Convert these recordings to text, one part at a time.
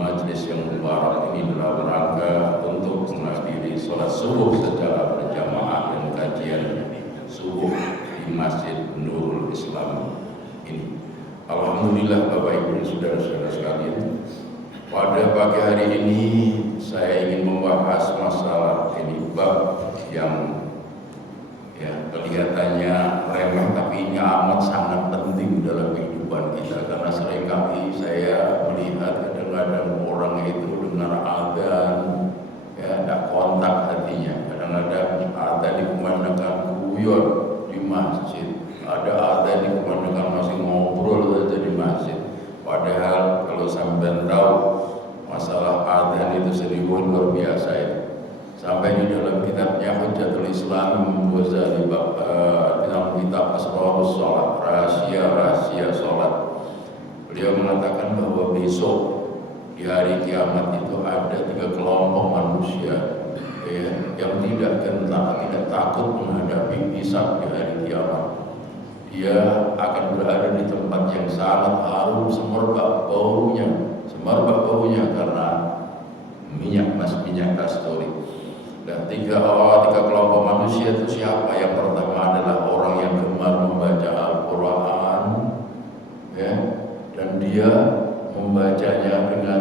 Majelis yang mubarak ini dalam rangka untuk menghadiri sholat subuh secara berjamaah dan kajian subuh di Masjid Nurul Islam ini. Alhamdulillah Bapak Ibu dan saudara-saudara sekalian, pada pagi hari ini saya ingin membahas masalah ini, bab yang kelihatannya remeh tapi ini amat sangat penting dalam kehidupan kita, karena seringkali saya melihat kadang-kadang orang itu dengar adzan tidak kontak hatinya. Kadang-kadang adzan dikumandangkan guyon di masjid, ada adzan dikumandangkan masih ngobrol saja di masjid. Padahal kalau sampai tahu masalah adzan itu sendiri luar biasa ya. Sampai di dalam kitabnya Hujjatul Islam Ghazali dalam kitab Asrarus Shalat, rahasia sholat, beliau mengatakan bahwa besok di hari kiamat itu ada 3 kelompok manusia yang tidak gentar, tidak takut menghadapi hisab di hari kiamat. Dia akan berada di tempat yang sangat harum, semerbak baunya karena minyak kasturi. Dan 3 kelompok manusia itu siapa? Yang pertama adalah orang yang gemar membaca Al-Quran, dan dia membacanya dengan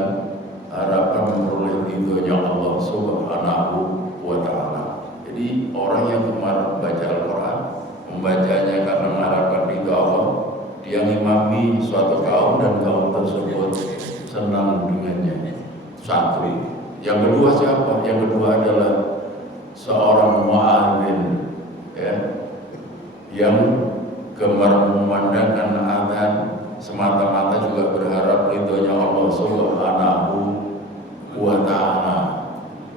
harapan memperoleh ridhonya Allah Subhanahu wa Ta'ala. Jadi orang yang gemar membaca Al-Quran, membacanya karena mengharapkan ridho Allah, dia ngimami suatu kaum dan kaum tersebut senang dengannya. Satu. Yang kedua siapa? Yang kedua adalah seorang muadzin yang gemar memandangkan adzan semata-mata juga berharap ridhonya Allah Subhanahu wa Ta'ala.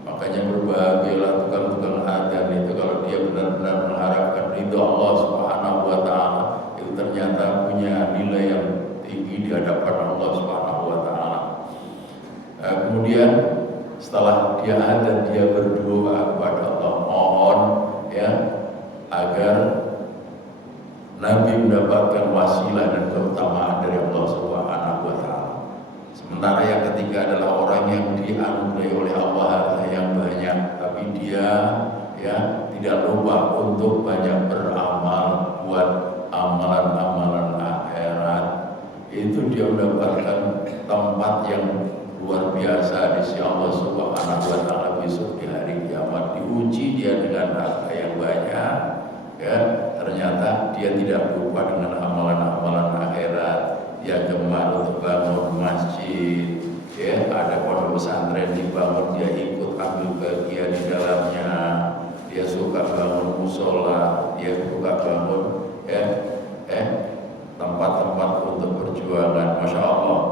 Makanya berbahagialah tukang-tukang adzan itu kalau dia benar-benar mengharapkan ridho Allah Subhanahu wa Ta'ala, itu ternyata punya nilai yang tinggi di hadapan Allah Subhanahu wa Ta'ala. Kemudian setelah dia adzan, dia berdoa kepada Allah, mohon agar Nabi mendapatkan wasilah dan keutamaan dari Allah Subhanahu wa Ta'ala. Sementara yang ketiga adalah orang yang dianugerahi oleh Allah harta yang banyak, tapi dia tidak lupa untuk banyak beramal, buat amalan-amalan akhirat. Itu dia mendapatkan tempat yang luar biasa di sisi Allah Subhanahu wa Ta'ala besok di hari kiamat. Diuji dia dengan harta yang banyak, ternyata dia tidak lupa dengan amalan-amalan akhirat. Dia gemar untuk bangun masjid, ada pondok pesantren dibangun, dia ikut ambil bagian di dalamnya. Dia suka bangun musola, dia suka bangun tempat-tempat untuk perjuangan, masya Allah.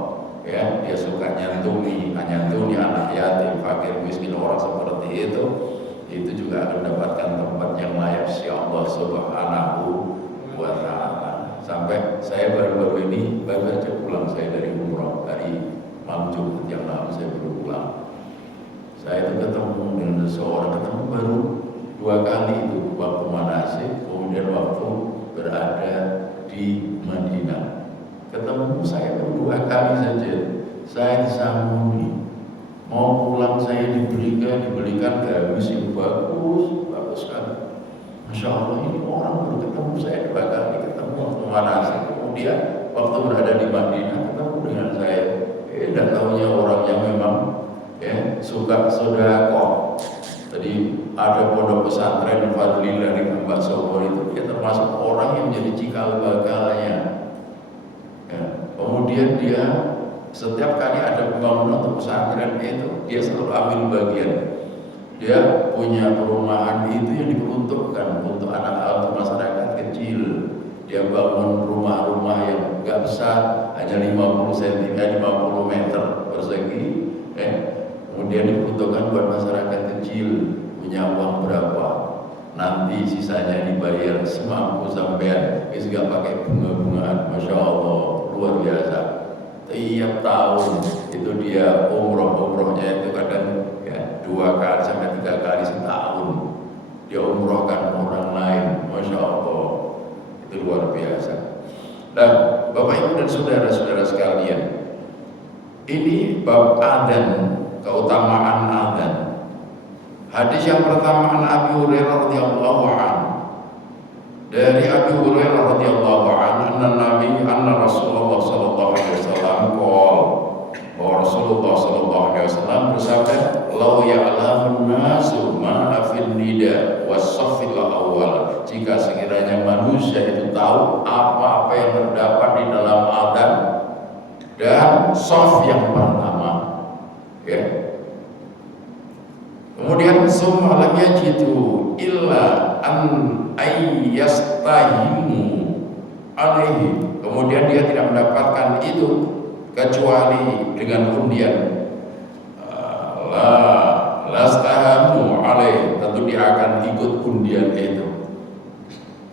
Dia suka nyantuni anak yatim, fakir, miskin, orang seperti itu juga akan mendapatkan tempat yang layak si Allah Subhanahu wa Ta'ala. Sampai saya baru-baru ini baru saja pulang saya dari umroh, dari malam Jumat yang lalu saya baru pulang. Saya itu ketemu dengan seseorang, ketemu baru 2 kali itu, waktu manasik, kemudian waktu berada di Madinah. Ketemu saya baru 2 kali saja. Saya disambungi, mau pulang saya dibelikan gamis yang bagus sekali. Masya Allah, ini orang baru ketemu saya 2 kali, ketemu waktu manasik, kemudian waktu berada di Madinah ketemu dengan saya. Dan tahunya orang yang memang suka sedekah. Tadi ada pondok pesantren Fadlillah di Mbak Sobor itu, dia termasuk orang yang menjadi cikal bakalnya. Kemudian dia setiap kali ada pembangunan untuk pesantren itu, dia selalu ambil bagian. Dia punya perumahan itu yang diperuntukkan untuk anak-anak masyarakat kecil. Dia bangun rumah-rumah yang gak besar, hanya 50 cm, 50 meter persegi. Kemudian diperuntukkan buat masyarakat kecil, punya uang berapa, nanti sisanya dibayar semampu sampean. Itu gak pakai bunga-bungaan, masya Allah, luar biasa. Tiap tahun itu dia umrohnya itu kadang 2 kali sampai 3 kali setahun dia umrohkan orang lain, masya Allah, itu luar biasa. Nah, Bapak Ibu dan saudara-saudara sekalian, Ini bab adzan, keutamaan adzan. Hadis yang pertama an Abi Hurairah radhiyallahu anhu. Dari Abi Hurairah radhiyallahu anhu anna Rasulullah sallallahu alaihi wasallam bahwa Rasulullah sallallahu alaihi wasallam bersabda, "Lau ya'lamun nasu ma fil nida was-saffil awwal." Jika sekiranya manusia itu tahu apa-apa yang terdapat di dalam adzan dan shaf yang pertama, ya. Kemudian summa lam yajidu illa an ayyastahimu alaihi. Kemudian dia tidak mendapatkan itu kecuali dengan undian. Lastahamu alaihi, tentu dia akan ikut undian itu.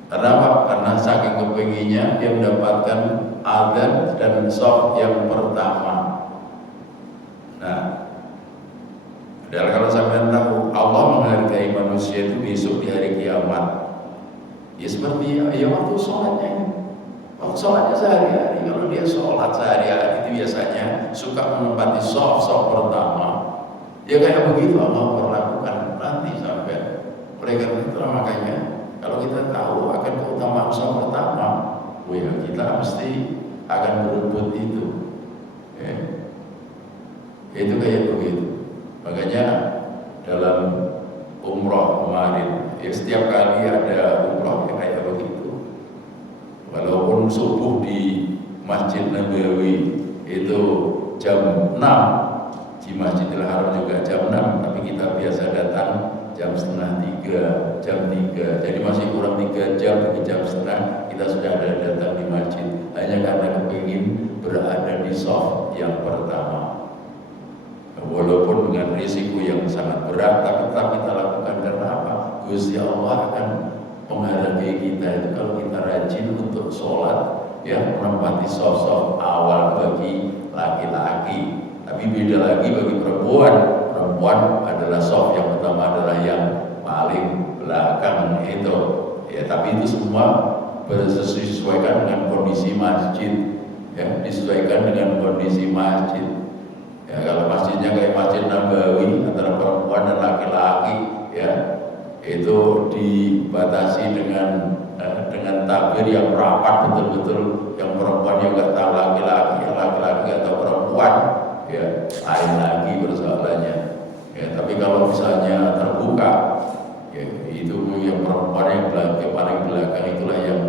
Kenapa? Karena saking kepinginnya dia mendapatkan adzan dan shaf yang pertama. Nah, padahal kalau sampai tahu Allah menghargai manusia itu besok di hari kiamat, ya seperti ya waktu sholatnya. Waktu sholatnya sehari-hari, kalau dia sholat sehari-hari itu biasanya suka menempati shaf pertama. Ya kayak begitu Allah perlakukan nanti sampai. Oleh karena itu makanya kalau kita tahu akan keutamaan shaf pertama, ya kita mesti akan berebut itu. Ya. Itu kayak begitu. Makanya dalam umroh kemarin, ya setiap kali ada umroh ya kayak begitu. Walaupun subuh di Masjid Nabawi itu jam 6, di Masjidil Haram juga jam 6, tapi kita biasa datang jam setengah 3, jam 3. Jadi masih kurang 3 jam, 3 jam setengah kita sudah ada datang di masjid. Hanya karena kepingin berada di shaf yang pertama. Walaupun dengan risiko yang sangat berat, tapi tetap kita lakukan. Karena apa? Gusti Allah akan menghargai kita itu kalau kita rajin untuk sholat, ya, menempati shaf awal bagi laki-laki. Tapi beda lagi bagi perempuan. Perempuan adalah shaf yang pertama, adalah yang paling belakang itu. Ya, tapi itu semua disesuaikan dengan kondisi masjid. Ya, disesuaikan dengan kondisi masjid. Ya, kalau masjidnya kayak Masjid Nabawi antara perempuan dan laki-laki, ya itu dibatasi dengan takbir yang rapat betul-betul, yang perempuan yang nggak tahu laki-laki, yang laki-laki nggak tahu perempuan, ya lain lagi persoalannya. Ya, tapi kalau misalnya terbuka, ya itu yang perempuan yang paling belakang itulah yang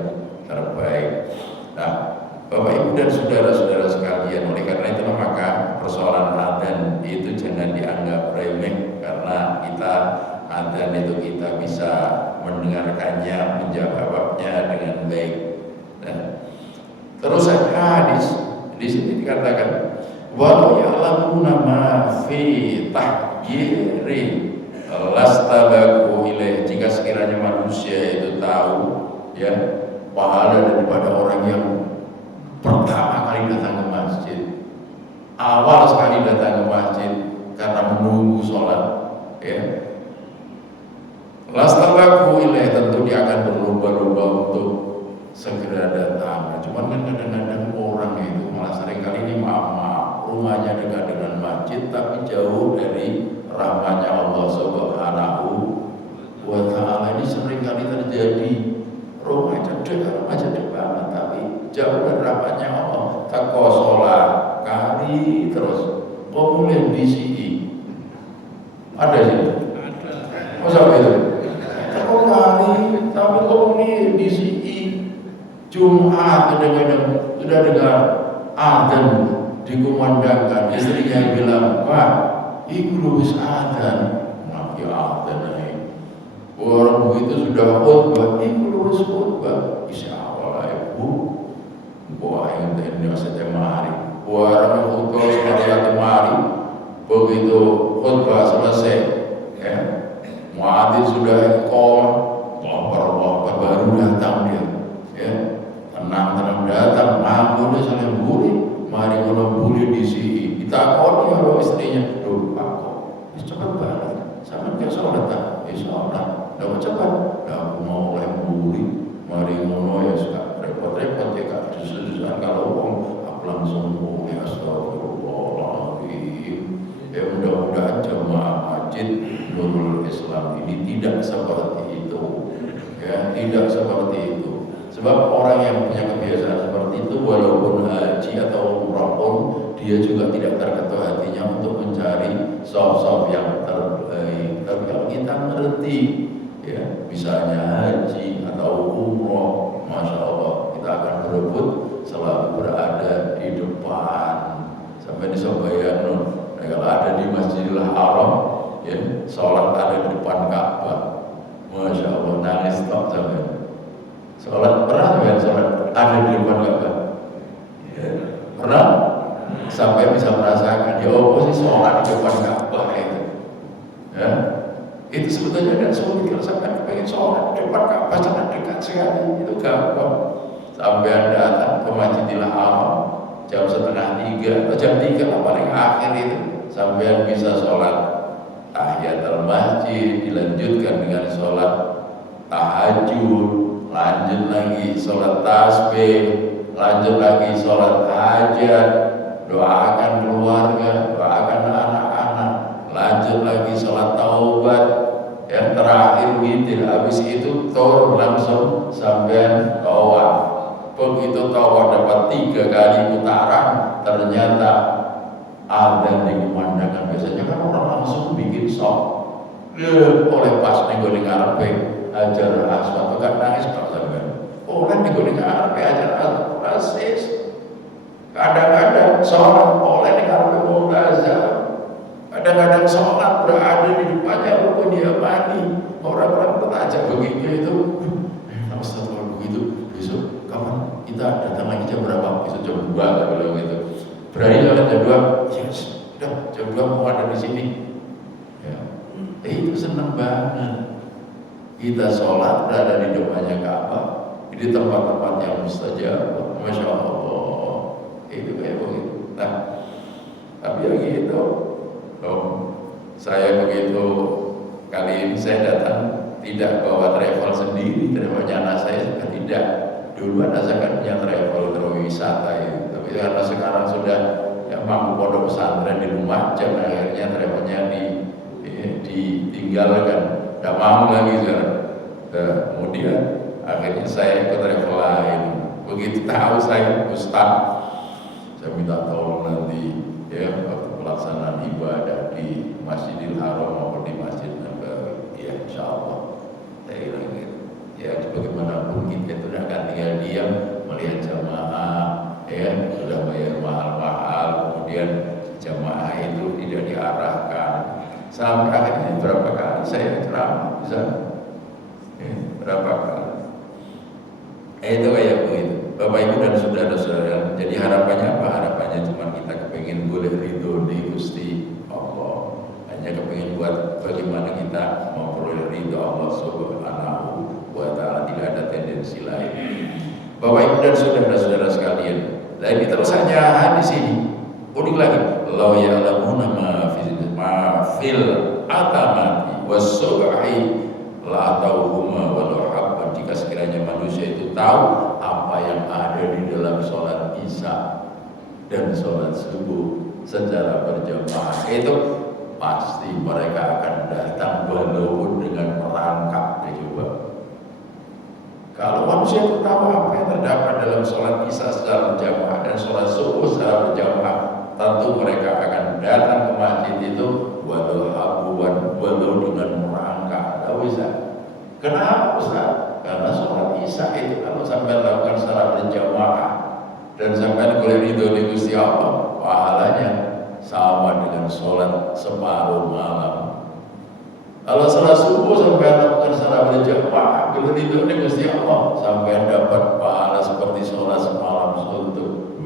terbaik. Nah, Bapak Ibu dan saudara-saudara sekalian, oleh karena itu maka persoalan adzan itu jangan dianggap remeh, karena kita adzan itu kita bisa mendengarkannya, menjawabnya dengan baik. Nah, terus saja hadis di sini dikatakan wa ya'lamuna ma fi tahjiri lastabaku ilaih. Jika sekiranya manusia itu tahu, ya, pahala daripada orang yang pertama kali datang ke masjid, awal sekali datang ke masjid karena menunggu sholat, ya, lastabaku ilaih, tentu dia akan berlomba-lomba untuk segera datang. Cuman kan kadang-kadang orang itu malah seringkali ini maaf rumahnya dekat dengan masjid tapi jauh dari rahmatnya Allah Subhanahu wa Ta'ala. Ini seringkali terjadi. Rumahnya dekat banget tapi jauh dari rahmatnya Allah. Teko sholat kali terus pemulihan BCI ada sih? Masa itu? Teko kali tapi pemulihan BCI Jumat kadang-kadang sudah dengar adzan dikumandangkan, istrinya bilang, "Pak, iku wis adzan." Nah, ya adzan ae. Orang begitu sudah khutbah, iku wis khutbah. Insyaallah Ibu. Wah, ini saja mari. Orang khutbah sekali mari. Begitu khutbah selesai, ya. Muadzin sudah iqamah, Allah baru datang dia. Ya. Tenang datang, aku udah saling buri, mari kalau buri di sini, kita kau kalau istrinya, duh aku, cepat banget, sama dia sholat tak, sholat, dapat cepat, aku mau mulai buri, mari ngono ya suka repot-repot ya kak, justru kalau uang, aku langsung buri, astagfirullah, Masjid Nurul Islam ini tidak seperti itu, ya, tidak seperti itu. Sebab orang yang punya kebiasaan seperti itu, walaupun haji atau umrah pun, dia juga tidak terketuk hatinya untuk mencari sop-sop yang terbaik. Tapi kalau kita ngerti, ya, misalnya haji atau umrah, masya Allah, kita akan berebut selalu berada di depan. Sampai di Sobayanun, nah, kalau ada di Masjidil Haram, ya, sholat ada di depan Ka'bah, masya Allah, nangis tak sampai. Sholat pernah kan sholat ada di depan Ka'bah, ya, pernah sampai bisa merasakan ya apa sih sholat di depan Ka'bah itu, ya, itu sebetulnya tidak sulit. Kalau sampai pengen sholat di depan Ka'bah sangat dekat sekali, itu gampang. Sampai datang ke Masjidil Haram jam 2:30 atau jam 3 lah paling akhir itu, sampai bisa sholat tahiyatul masjid, dilanjutkan dengan sholat tahajud, lanjut lagi sholat tasbih, lanjut lagi sholat hajat, doakan keluarga, doakan anak-anak, lanjut lagi sholat taubat, yang terakhir witir. Habis itu turun langsung sampai tawaf. Begitu tawaf dapat 3 kali putaran, ternyata adzan dikumandangkan. Biasanya kan orang langsung bikin sok, oleh pas nenggol ngarepe Hajar Aswad kan nangis kok sampean. Oleh nenggol ngarepe Hajar Aswad persis. Kadang-kadang sholat oleh ngarepe multazam. Kadang-kadang sholat berada di depannya rukun dia mandi. Orang-orang tertajak begitu itu. Ustaz kalau begitu besok kapan kita datang lagi jam berapa? Besok jam 2 kalau gitu. Berani kalau jam 2, yes, udah jam 2 mau ada di sini. Ya, itu senang banget. Kita sholat berada di depannya Ka'bah, di tempat-tempat yang mustajab. Masya Allah, itu kayak begitu. Nah, tapi ya gitu. Saya begitu kali ini saya datang tidak bawa travel sendiri, travelnya anak saya juga tidak. Dulu anak saya kan punya travel wisata itu, tapi karena sekarang sudah ya mampu pondok pesantren di rumah, jam akhirnya travelnya ditinggalkan, tidak mau lagi sekarang. Kemudian akhirnya saya ikut travel lain. Begitu tahu saya Ustaz, saya minta tolong nanti ya waktu pelaksanaan ibadah di Masjidil Haram maupun di Masjid Nabawi, ya insya Allah. Saya bilang gitu. Ya bagaimanapun kita itu akan tinggal diam melihat jamaah, ya sudah bayar mahal-mahal, kemudian jamaah itu tidak diarahkan. Sampai akhirnya berapa kali saya ceramah bisa, ya, berapa kali. Itu kayak begitu. Bapak Ibu dan saudara-saudara, jadi harapannya apa? Harapannya cuma kita kepingin boleh ridho di Gusti Allah. Hanya kepingin buat bagaimana kita memperoleh ridho Allah Subhanahu wa Ta'ala, tidak ada tendensi lain. Bapak Ibu dan saudara-saudara sekalian, dan ini terus hanya hadis ini. Unik lagi, law ya'lamuna ma fil atamati was-subhi la tauhuma walau habban. Jika sekiranya manusia itu tahu apa yang ada di dalam sholat isya dan sholat subuh secara berjamaah, itu pasti mereka akan datang walaupun dengan merangkak. Coba kalau manusia itu tahu apa yang terdapat dalam sholat isya secara berjamaah dan sholat subuh secara berjamaah, tentu mereka akan datang ke masjid itu walau habuan, walau dengan merangkak. Tahu bisa? Kenapa Ustaz? Karena sholat isya itu kalau sampai lakukan secara berjamaah dan sampai boleh ridho di Gusti Allah, pahalanya sama dengan sholat separuh malam. Kalau sholat subuh sampai lakukan secara berjamaah, boleh ridho di Gusti Allah, sampai dapat pahala seperti sholat semalam suntuk.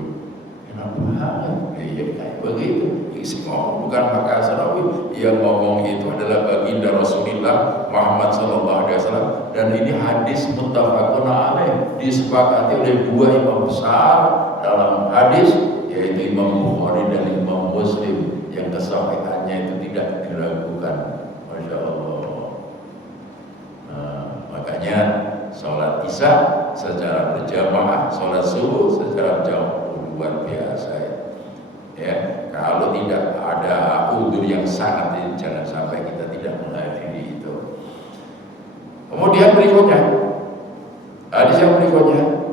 Kenapa banget? Iya kayak begitu. Isi ngomong bukan Pak Asrawi, yang ngomong itu adalah baginda Rasulullah Muhammad SAW, dan ini hadis muttafaqun alaih, disepakati oleh 2 imam besar dalam hadis, yaitu Imam Bukhari dan Imam Muslim, yang kesahihannya itu tidak diragukan. Masya Allah. Nah, makanya sholat isya secara berjamaah, sholat subuh secara berjamaah luar biasa. Ya, kalau tidak ada udzur yang sangat, jangan sampai kita Kemudian berikutnya, hadis yang berikutnya,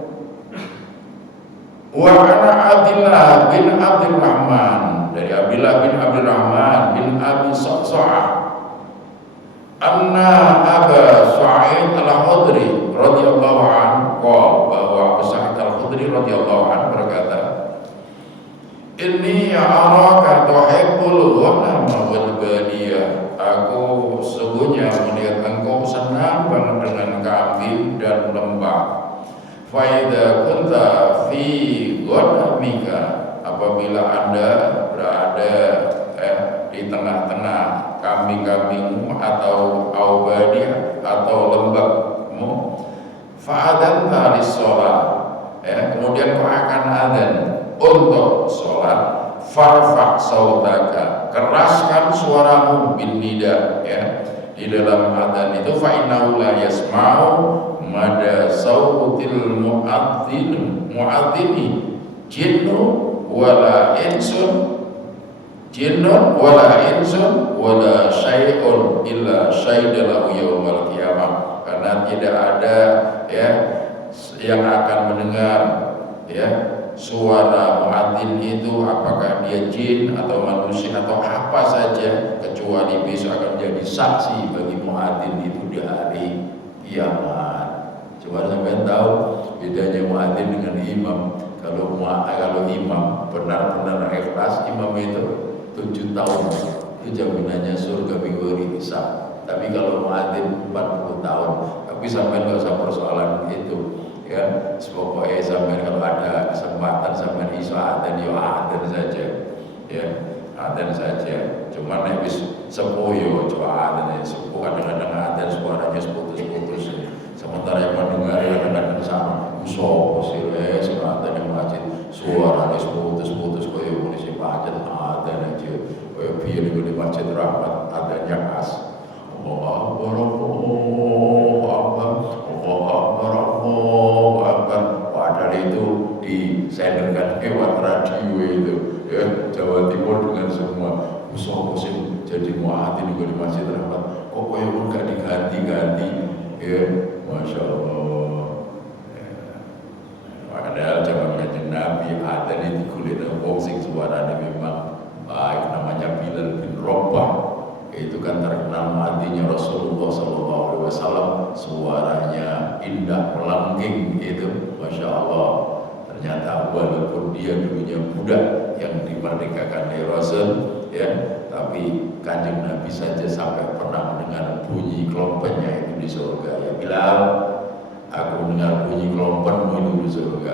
wa ana Abdullah bin Abdurrahman, dari Abdullah bin Abdurrahman bin Abi Sa'sa'ah, anna Aba Sa'id al-Khudri radhiyallahu anhu qala, bahwa Abu Sa'id al-Khudri radhiyallahu anhu berkata, inni araka tuhibbul ghanama wal badiyah, aku sesungguhnya melihat engkau senang banget dengan kambing dan lembah. Fa idza kunta fi ghanamika, apabila Anda berada di tengah-tengah kambing-kambingmu atau aubadiyah atau lembahmu, fa'adanta lis-shalah, kemudian kau akan adzan untuk sholat, farfa' sautaka, keraskan suaramu bin nida, di dalam adzan itu, fa innahu la yasma'u mada sautil mu'adzini jinnu wala insun wala syai'un illa syaidalahu yawmal qiyamah, karena tidak ada yang akan mendengar suara muadzin itu, apakah dia jin atau manusia atau apa saja, kecuali besok akan jadi saksi bagi muadzin itu di hari kiamat. Coba sampai tahu bedanya muadzin dengan imam. Kalau imam benar-benar ikhlas, imam itu 7 tahun itu jaminannya surga bigori bisa. Tapi kalau muadzin 40 tahun, tapi sampai nggak usah persoalan itu. Pokoknya sampai kalau ada kesempatan sampai iso adzan yo adzan saja, adzan saja. Cuma nek wis sepuh yo coba adzan, sepuh kadang-kadang adzan suaranya putus-putus. Sementara yang mendengar kadang-kadang sama usoh sih adzan yang masjid suaranya putus-putus koyo polisi pajak adzan aja. Koyo piye di masjid Rahmat adzannya khas. Allahu Akbar, padahal itu disenderkan lewat radio itu, Jawa Timur dengan semua usaha musim jadi muadzin di Masjid Rahmat. Kok pun gak diganti-ganti, Masya Allah. Padahal zaman Kanjeng Nabi adzan itu kulit wong sing suaranya memang baik, namanya Bilal bin Rabah. Itu kan terkenal muadzinnya Rasulullah SAW, suaranya indah melengking itu, Masya Allah. Ternyata walaupun dia dulunya budak yang dimerdekakan oleh Rasul, tapi Kanjeng Nabi saja sampai pernah mendengar bunyi kelompoknya itu di surga. Ya Bilal, aku dengar bunyi kelompokmu itu di surga.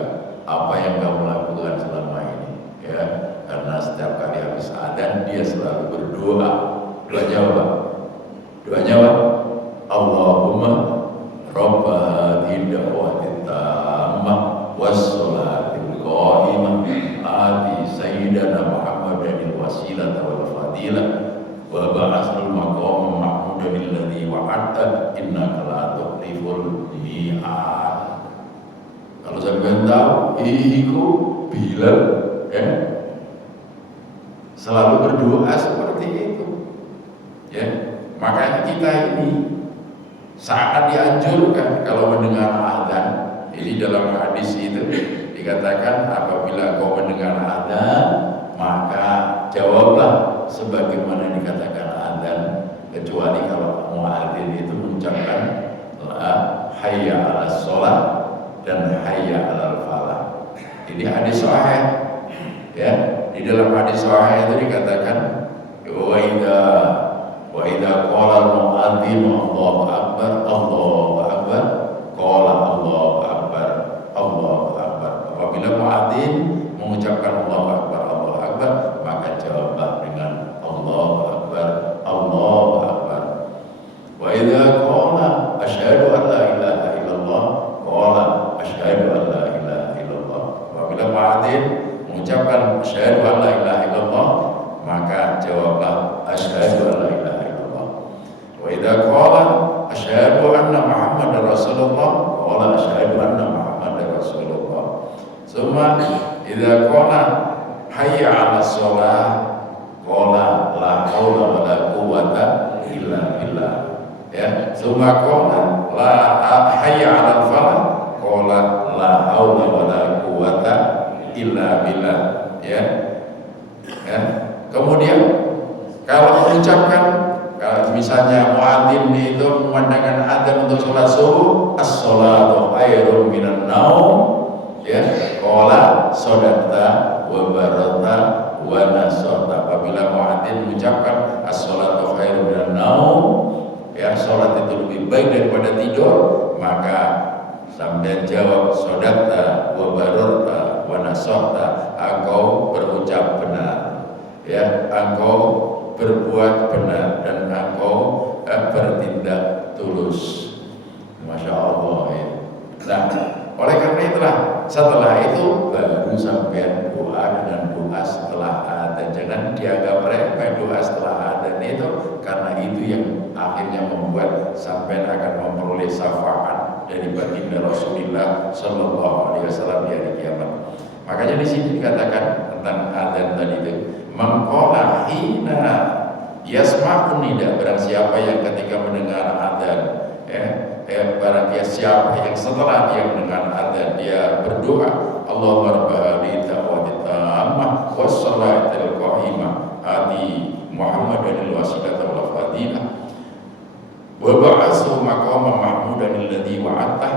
Apa yang kamu lakukan selama ini? Karena setiap kali habis adzan dia selalu berdoa. Doanya apa? Allahumma Rabba hadhihi da'wati tammah wassalatil qa'imah ati sayyidana Muhammadan wasilah wal fadilah wa ba'athul maqam mahmudan alladhi wa'adta innaka la tukhliful mi'ad. Kalau sampeyan tahu iku Bilal selalu berdoa seperti itu. Makanya kita ini sangat dianjurkan kalau mendengar adzan. Ini dalam hadis itu dikatakan, apabila kau mendengar adzan maka jawablah sebagaimana dikatakan adzan, kecuali kalau muadzin itu mengucapkan hayya 'alas shalah dan hayya 'alal falah. Ini hadis sahih, di dalam hadis sahih itu dikatakan wa idza qala al-mu'adzin Allahu akbar qala Allahu akbar. Apabila muadzin mengucapkan Allahu akbar, maka jawablah dengan Allahu akbar. Wa idza qala asyhadu an la ilaha illallah qala asyhadu an la ilaha illallah. Apabila muadzin mengucapkan asyhadu an la ilaha illallah, maka jawablah asyhadu an la ilaha illallah. Wa idza qala asyhadu anna Muhammadar Rasulullah qala asyhadu anna Muhammadar Rasulullah. Summa idza qala hayya 'alas shalah qala la haula wala quwwata illa billah. Summa qala la hayya 'alal falah, qala la haula wala quwata illa billah. Ya. Ya. Kemudian kalau mengucapkan, kalau misalnya muadzin itu memandangkan adzan untuk sholat subuh, as-sholatu khairun minan naum, ya, qala sadaqta wa barata wa nasata. Apabila muadzin mengucapkan as-sholatu khairun minan naum, ya, sholat itu lebih baik daripada tidur, maka sampai jawab sadaqta wa barata wa nasata, engkau berucap benar, ya, engkau berbuat benar dan engkau bertindak tulus. Masya Allah, ya. Nah, oleh karena itulah setelah itu baru sampai doa dengan doa setelah adzan. Jangan dianggap remeh doa setelah adzan itu, karena itu yang akhirnya membuat sampai akan memperoleh syafaat dari baginda Rasulullah Shallallahu Alaihi Wasallam di hari kiamat. Makanya di sini dikatakan tentang adzan tadi itu, mengqala hina yasma'un nida, barang siapa yang ketika mendengar adzan, barang siapa yang setelah dia mendengar adzan dia berdoa, Allahumma rabb hadhihi da'wati tammah was salatil qa'imah ati Muhammadan al-wasilah wal fadilah wa ba'athu maqaman mahmudan alladhi wa'ata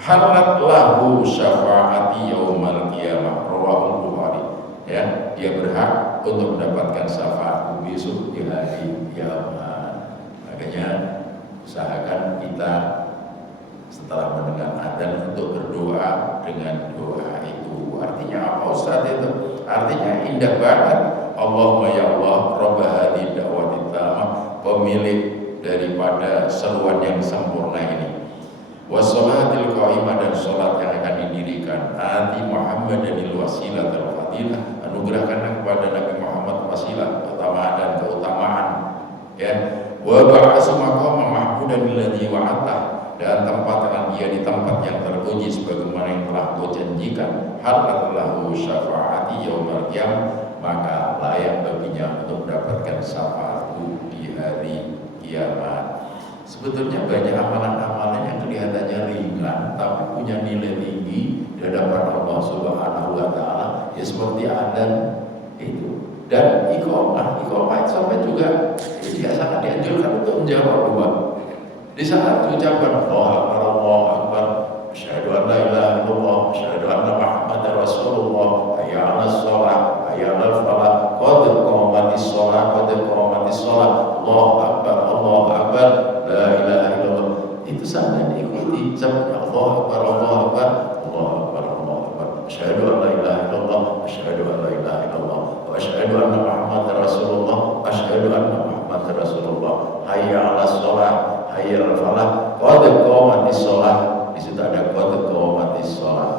halat lahu syafa'ati yaumal qiyamah, rawahul Bukhari. Ya, dia berhak untuk mendapatkan syafaat besok di hari kiamat. Makanya usahakan kita setelah mendengar adzan untuk berdoa dengan doa itu. Artinya apa Ustaz itu? Artinya indah banget. Allahumma ya Allah rabb hadhihi da'wati tammah, pemilik daripada seruan yang sempurna ini, wassalatil qa'imah, dan salat yang akan didirikan, ati Muhammadanil wasilah wal fadilah, anugerahkanlah kepada Nabi Muhammad wasilah, keutamaan dan keutamaan, ya, wa ba'atsu maqaman mahmudan alladzi wa'ata, dan tempatkan dia di tempat yang terpuji sebagaimana yang telah Kau janjikan, halat lahu syafaati yaumil qiyamah, maka layak baginya untuk mendapatkan syafaatku di hari kiamat. Sebetulnya banyak amalan-amalan yang kelihatannya ringan tapi punya nilai tinggi di hadapan Allah Subhanahu wa taala, ya seperti adzan itu dan iqamah itu sampai juga dia sangat dianjurkan untuk menjawab doa. Di saat ucapan Allahu Akbar, asyhadu an la ilaha illallah, asyhadu anna Muhammadar Rasulullah, hayya 'alas shalah, hayya 'alal falah, qad qamatis shalah, qad qamatis shalah, Allahu Akbar, Allahu Akbar, la ilaha illallah. Itu sampai diikuti sampai Allahu Akbar, Allahu Akbar, Allahu Akbar, Allahu Akbar, asyhadu an la ilaha illallah, asyhadu an la ilaha illallah, wa asyhadu anna Muhammadar Rasulullah, asyhadu anna Muhammadar Rasulullah, hayya 'alas shalah, hayya 'alal falah, qad qamatis shalah. Di situ ada qad qamatis shalah,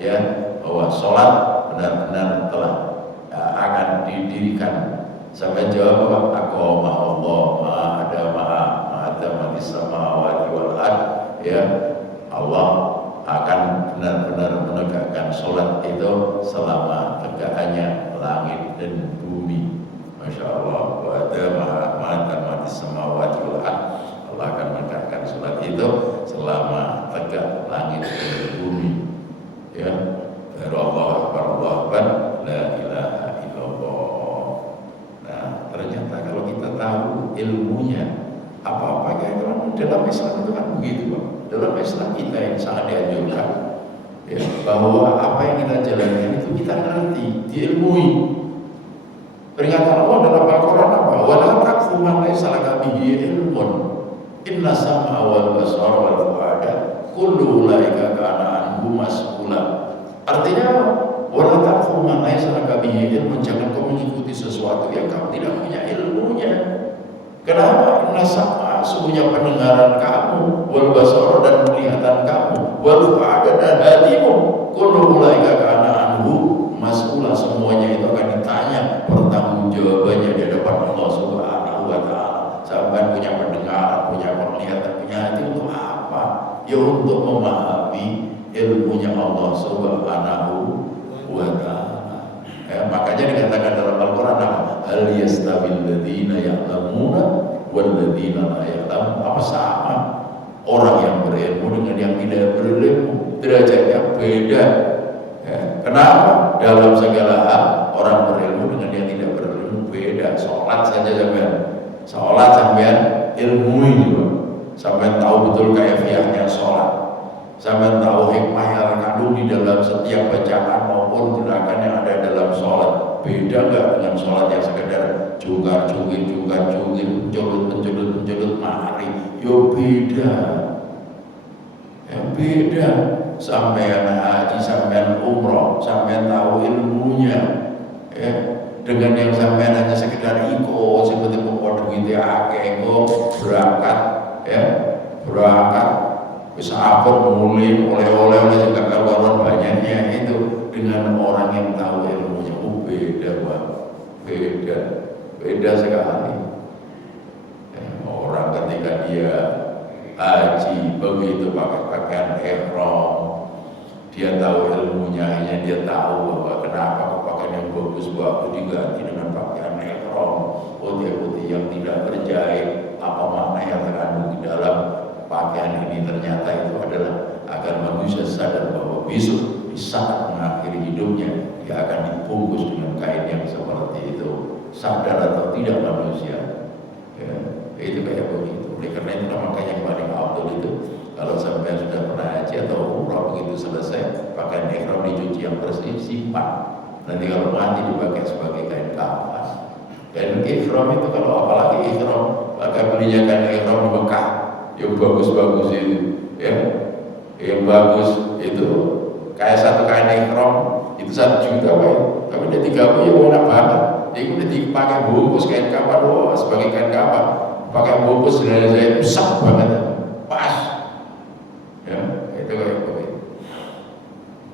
ya, bahwa salat benar-benar telah akan didirikan. Sampai jawab bahwa aqama Allah ma'ada matis samawati wal ard, ya, Allah akan benar-benar menegakkan salat itu selama tegakannya langit dan bumi. Masya Allah, wa ada ma'ada matis samawati wal ard, Allah akan menegakkan salat itu selama tegak langit dan bumi, ya. Baru Allahu Akbar, Allahu Akbar, la ilaha illallah. Nah, ternyata kalau kita tahu ilmunya, apa-apa kayak orang dalam Islam itu kan begitu, Pak. Dalam Islam kita yang sangat dianjurkan, ya, bahwa apa yang kita jalankan itu kita ngerti, diilmui. Peringatan Allah dalam Al-Quran apa? Wala taqfu ma laysa laka bihi ilmun, inna sam'a wal basara wal fu'ada kullu ulaika kana anhu mas'ula. Artinya wala taqfu ma laysa laka bihi ilmun, jangan kau mengikuti sesuatu yang kamu tidak punya ilmunya. Kenapa? Inna sam'a, sesungguhnya pendengaran kamu, wal basara, dan penglihatan kamu, wal fu'ada, dan hatimu, kullu ulaika kana anhu mas'ula, semuanya itu akan ditanya, pertanggungjawabannya di hadapan Allah Subhanahu wa taala. Sampai punya pendengaran, punya penglihatan, punya hati untuk apa? Ya untuk memahami ilmunya Allah Subhanahu wa taala. Makanya dikatakan dalam Al-Qur'an, hal yastawil ladzina ya'lamuna wal ladzina la ya'lamun, apa sama? Orang yang berilmu dengan yang tidak berilmu derajatnya beda. Ya. Kenapa? Dalam segala hal orang berilmu dengan yang tidak berilmu beda. Sholat saja sampean, sholat sampean ilmu juga, sampean tahu betul kaifiahnya sholat, sampean tahu hikmah yang terkandung di dalam setiap bacaan maupun gerakan yang ada dalam sholat. Beda nggak dengan sholat yang sekedar jungkar-jungkir, penculut mari? Yo beda. Ya beda. Sampean haji, sampean umroh, sampean tahu ilmunya. Ya, dengan yang sampean hanya sekedar ikut seperti pokok duitnya akeh berangkat, ya berangkat bisa apa mulai oleh juga kawan banyaknya itu dengan orang yang tahu ilmunya. Beda Pak, beda sekali. Ya, orang ketika dia haji begitu pakai pakaian ihram, dia tahu ilmunya, hanya dia tahu bahwa kenapa pakaian yang bagus bagus diganti dengan pakaian ihram putih-putih yang tidak berjahit. Apa makna yang terkandung di dalam pakaian ini? Ternyata itu adalah agar manusia sadar bahwa besok di saat mengakhiri hidupnya dia akan dibungkus dengan kain yang seperti itu. Sadar atau tidak manusia, ya, itu kayak begitu. Oleh karena itu makanya yang paling afdal itu kalau sampai sudah pernah haji atau umrah, begitu selesai pakaian ihram dicuci yang bersih, simpan. Nanti kalau mati dipakai sebagai kain kafan. Dan ihram itu kalau apalagi ihram, maka belinya kain ihram di Mekah yang bagus-bagus itu, ya, yang bagus itu kayak satu kain ihram itu 1 juta Pak. Tapi dia 30 ya enak banget. Dia udah dipakai bungkus kain kafan, wah sebagai kain kafan, pakai bungkus dari saya itu sak banget, pas. Ya, itu kayak begitu.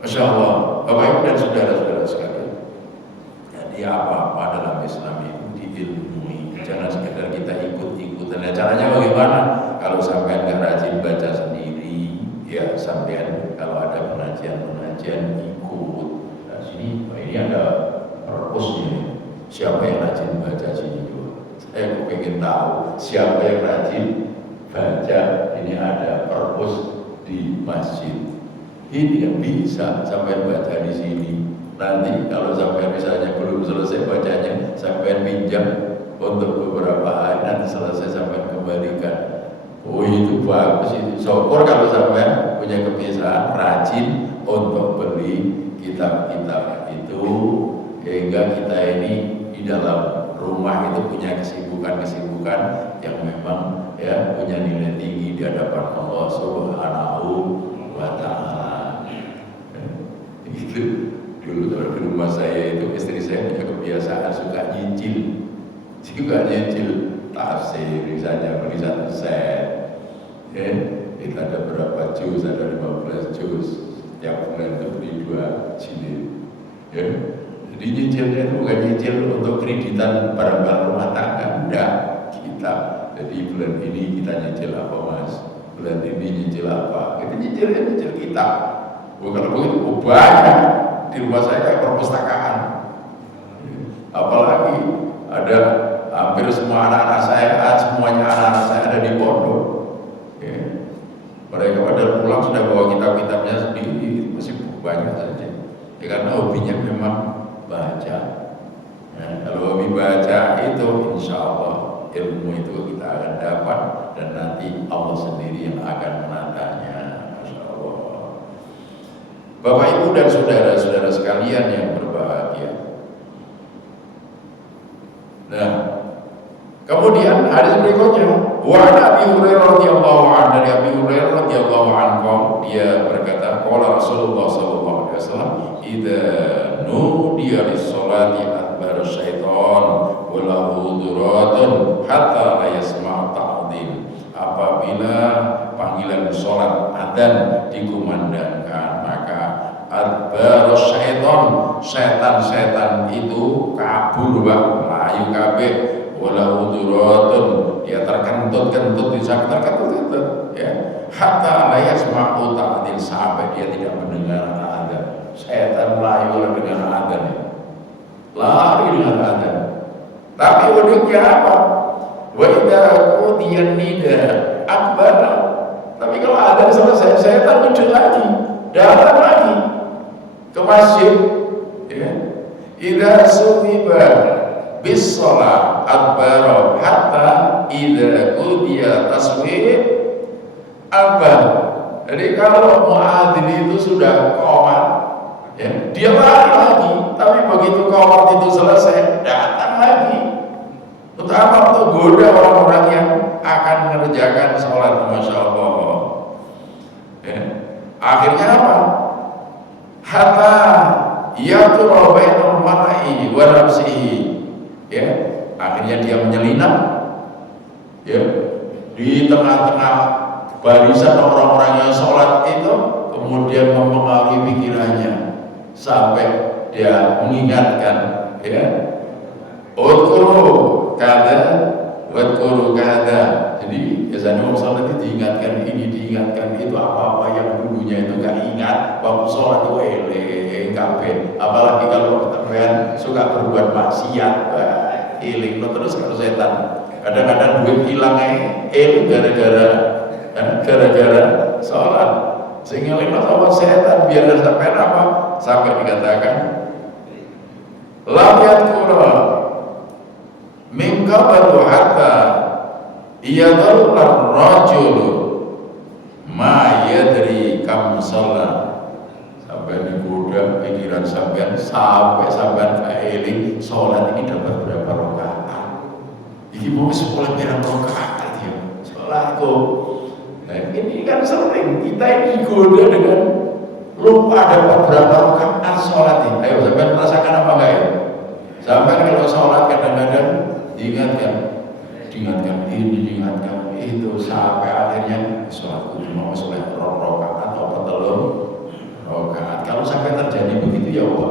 Masya Allah, Bapak Ibu dan saudara-saudara sekalian. Jadi apa-apa dalam Islam itu diilmui, jangan sekedar kita ikut-ikutan. Nah, caranya bagaimana? Kalau sampean nggak rajin baca sendiri, ya sampean kalau ada pengajian ikut. Nah sini, ini ada purpose-nya. Siapa yang rajin baca sini juga? Saya pengen tahu siapa yang rajin baca. Ini ada purpose di masjid. Ini yang bisa sampai baca di sini. Nanti kalau sampai misalnya belum selesai bacanya, sampai pinjam untuk beberapa hari, nanti selesai sampai kembalikan. Oh itu bagus itu. Syukur kalau sampai punya kebiasaan rajin untuk beli kitab-kitab itu, sehingga kita ini di dalam rumah itu punya kesibukan-kesibukan yang memang ya punya nilai tinggi di hadapan Allah Subhanahu wa Ta'ala. Itu dulu kalau di rumah saya itu istri saya punya kebiasaan suka nyicil tafsir, misalnya beli 1 set, ya itu ada berapa juz, ada 15 juz, setiap bulan itu beli 2 jilid, ya. Jadi nyicilnya itu bukan nyicil untuk kreditan barang-barang rumah tangga, enggak, kita. Jadi bulan ini kita nyicil apa Mas, bulan ini nyicil apa, kita nyicil kita. Kalau begitu banyak di rumah saya kayak perpustakaan. Apalagi ada hampir semua anak-anak saya ada di pondok. Ya. Mereka pada pulang sudah bawa kitab-kitabnya sendiri, masih banyak saja. Ya, karena hobinya memang baca. Ya, kalau hobi baca itu, insya Allah ilmu itu kita akan dapat dan nanti Allah sendiri yang akan menatanya. Masya Allah. Bapak Ibu dan saudara-saudara sekalian yang berbahagia. Nah, kemudian hadis berikutnya, wa Abi Hurairah radhiyallahu anhu, dari Abi Hurairah radhiyallahu anhu, dia berkata, qala Rasulullah sallallahu alaihi wasallam, idza nudiya lis-sholati adbar syaitan wa lahu duratun hatta la yasma' ta'dhin. Apabila panggilan salat adzan dikumandangkan, maka adbar syaitan, setan-setan itu kabur layu kabeh, walau duratun, dia terkentut-kentut, bisa terkentut-kentut, ya, hatta la yasma'u ta'dhin, sampai dia tidak mendengar adzan. Setan layu dengan adzan, lari dengan adzan. Tapi uniknya apa? Wa idza qudiyan nida akbara, Tapi kalau adzan selesai, setan muncul lagi, datang lagi ke masjid. Ya. Idza sumiba bis shalah adbara hatta idza qudiya tasbih abad. Jadi kalau muadzin itu sudah qomat, ya, dia lari lagi. Tapi begitu qomat itu selesai, datang lagi. Untuk apa? Untuk goda orang-orang yang akan mengerjakan sholat. Masya Allah. Ya. Akhirnya apa? Hatta yatura bainal mar'i wa nafsihi. Ya, akhirnya dia menyelinap, ya, di tengah-tengah barisan orang-orang yang sholat itu, kemudian mempengaruhi pikirannya sampai dia mengingatkan, ya, udkuru kada, wadkuru kada. Jadi biasanya orang sholat itu diingatkan ini, diingatkan itu, apa-apa yang dulunya itu gak ingat waktu sholat itu kabeh. Apalagi kalau ketemuan suka berbuat maksiat, iling terus kalau setan. Kadang-kadang duit hilang gara-gara sholat. Sehingga lima sama setan biar sampai apa? Sampai dikatakan lam yadkura min qablu hatta yadhurra rajulu ma yadri kam sholat. Sampai digoda pikiran sampai keeling sholat ini dapat berapa rakaat. Ini mau sekolah berapa rakaat ya sholatku. Nah, ini kan sering kita ini digoda dengan lupa dapat berapa rakaat sholat ini. Ayo sampai merasakan apa enggak ya? Sampai kalau sholat kadang-kadang diingatkan ini, diingatkan itu, sampai akhirnya sholatku cuma sholat rakaat atau telur rakaat. Kalau sampai terjadi begitu ya apa?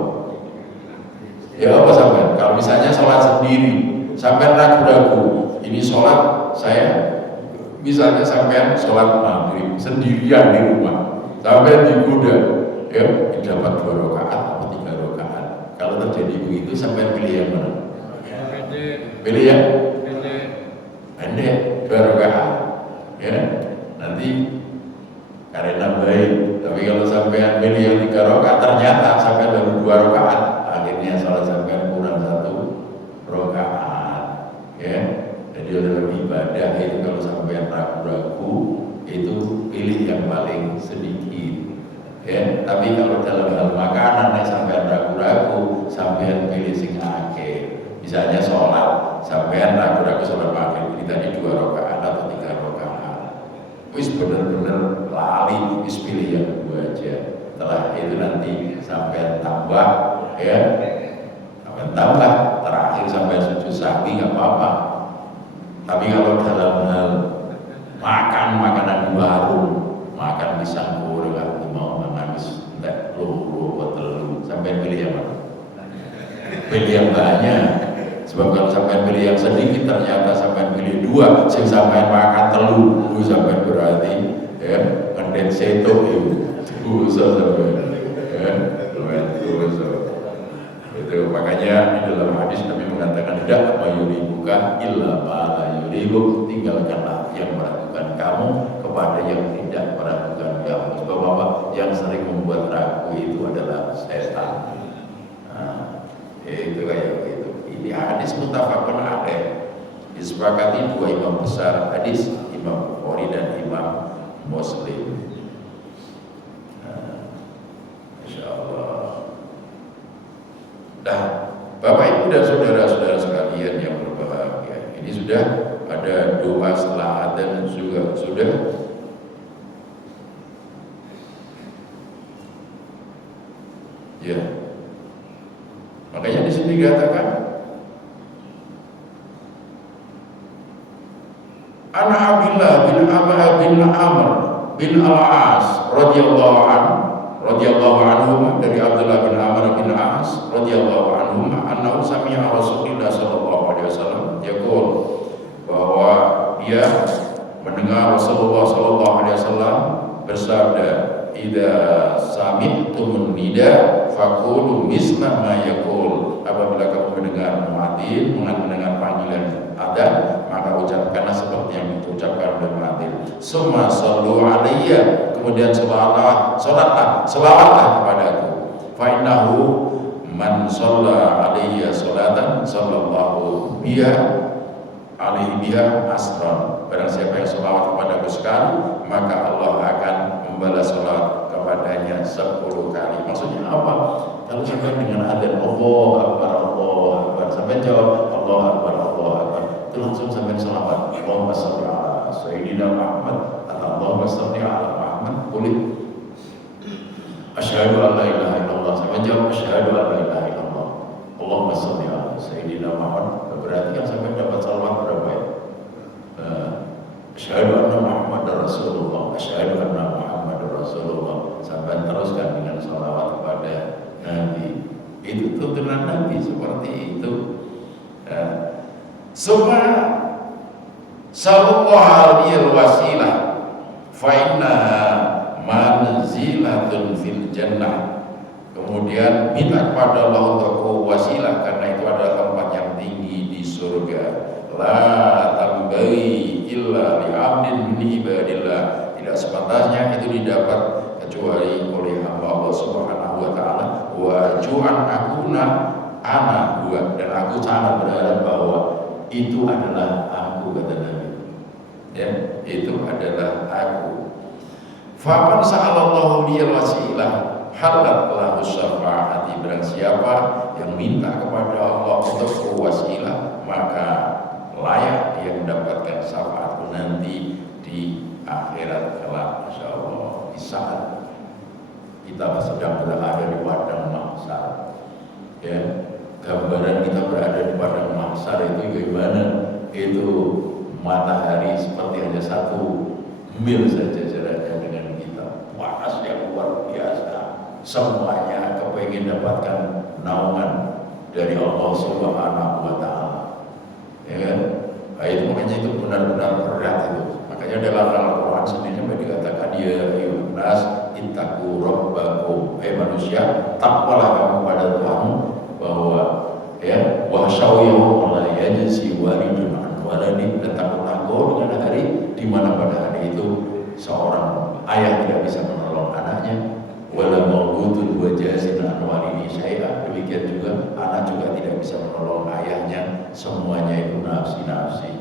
Ya apa sampai? Kalau misalnya sholat sendiri, sampai ragu-ragu, ini sholat saya, misalnya sampai sholat maghrib sendirian di rumah, sampai digoda, ya dapat 2 rakaat atau 3 rakaat. Kalau terjadi begitu, sampai pilih yang mana? Pilih yang pendek, 2 rakaat, ya nanti karena baik. Tapi kalau sampai pilih yang 3 rakaat, ternyata sampai baru 2 rakaat, akhirnya sholat sampai kurang 1 rakaat, ya. Jadi dalam ibadah itu kalau sampai ragu-ragu itu pilih yang paling sedikit, ya. Tapi kalau dalam hal makanan yang sampai ragu-ragu, sampai pilih sing akeh. Misalnya sholat, sampai ragu-ragu sholat maghrib, ini tadi 2 rakaat atau 3 rakaat. Wis bener-bener lali, wis pilih yang 2 aja. Setelah itu nanti sampai tambah, ya, sampai tambah terakhir sampai sujud sahwi nggak apa-apa. Tapi kalau dalam hal makan makanan baru, makan pisang goreng, aku mau makan entek loro telu, sampai pilih yang mana? Pilih yang banyak. Sebab kalau sampai pilih yang sedikit, ternyata sampai pilih 2, sing sampai makan telu, sampai berarti ya kenden seto itu sampai ya dosa. Itu makanya di dalam hadis Nabi mengatakan tidak mayuri buka illa ma yuribu, tinggalkanlah yang meragukan kamu kepada yang tidak meragukan kamu. Sebab apa? Yang sering membuat ragu itu adalah setan. Nah, itu kayak gitu. Ini hadis muttafaqun alaih, disepakati 2 imam besar hadis, Imam Bukhari dan Imam Muslim. Insya Allah. Nah, Bapak Ibu dan saudara-saudara sekalian yang berbahagia, ini sudah ada doa setelah adzan juga sudah. Ya. Makanya di sini dikatakan Ana Abdullah bin Amr bin Al-As radhiyallahu anhu dari Abdullah bin Amr bin Al-As radhiyallahu anhu annahu sami'a Rasulullah sallallahu alaihi wasallam yaqul, bahwa dia mendengar Rasulullah sallallahu alaihi wasallam bersabda, idza sami'tumun nida faqulu misla ma yaqul. Apabila kamu mendengar muadzin mendengar panggilan adzan, maka ucapkanlah seperti yang diucapkan oleh muadzin. Summa sallu alayya, kemudian selawatlah kepadaku. Fa innahu man shalla alayya salatan sallallahu biha alaihi biha asran. Barang siapa yang selawat kepadaku sekali, maka Allah akan membalas selawat kepadanya 10 kali. Maksudnya apa? Kalau sampai dengan adzan Allah Akbar, sampai jawab Allah Akbar, itu langsung sampai selawat. Allahumma shalli ala sayyidina Muhammad atau Allahumma shalli ala Muhammad. Boleh. Asyhadu an la ilaha illallah, sampai jawab asyhadu an la ilaha illallah. Allahumma shalli ala sayyidina Muhammad. Berarti yang sampai dapat salawat berapa ya? Asyhadu anna Muhammadar Rasulullah, asyhadu anna Muhammadar Rasulullah, sampai teruskan dengan salawat kepada Nabi. Itu tuntunan Nabi seperti itu. Summa sallallahu alaihi wasilah fa inna manzilatun fil jannah. Kemudian minta kepada Allah untuk wasilah, karena itu adalah tempat yang tinggi di surga. La tambai illa li 'abdin min ibadillah, tidak sepantasnya itu didapat kecuali oleh hamba Allah Subhanahu wa taala. Wa ju'an akuna ana huwa, dan aku sangat berharap bahwa itu adalah aku, kata Nabi. Ya, itu adalah aku. Faman sa'alallahu liyal wasilah halat lahu syafa'ati, barang siapa yang minta kepada Allah untuk wasilah, maka layak dia mendapatkan syafaatku nanti di akhirat kelak, insyaallah. Di saat kita sedang berada di padang mahsyar, ya, gambaran kita berada di padang mahsyar itu bagaimana? Itu matahari seperti hanya 1 mil saja jaraknya dengan kita, panas yang luar biasa. Semuanya kepengen dapatkan naungan dari Allah Subhanahu wa taala. Ya kan? Nah, itu makanya itu benar-benar berat itu. Makanya dalam Al-Quran sendiri sampai dikatakan ya ayyuhan nas ittaqu rabbakum, manusia, takwalah kamu pada Tuhanmu, bahwa ya wahsyau yauma la yajzi walidun an waladi, dan takutlah kau dengan hari di mana pada hari itu seorang ayah tidak bisa menolong anaknya, wala mauludun wajazin an walidi syai'a, demikian juga anak juga tidak bisa menolong ayahnya, semuanya itu nafsi-nafsi.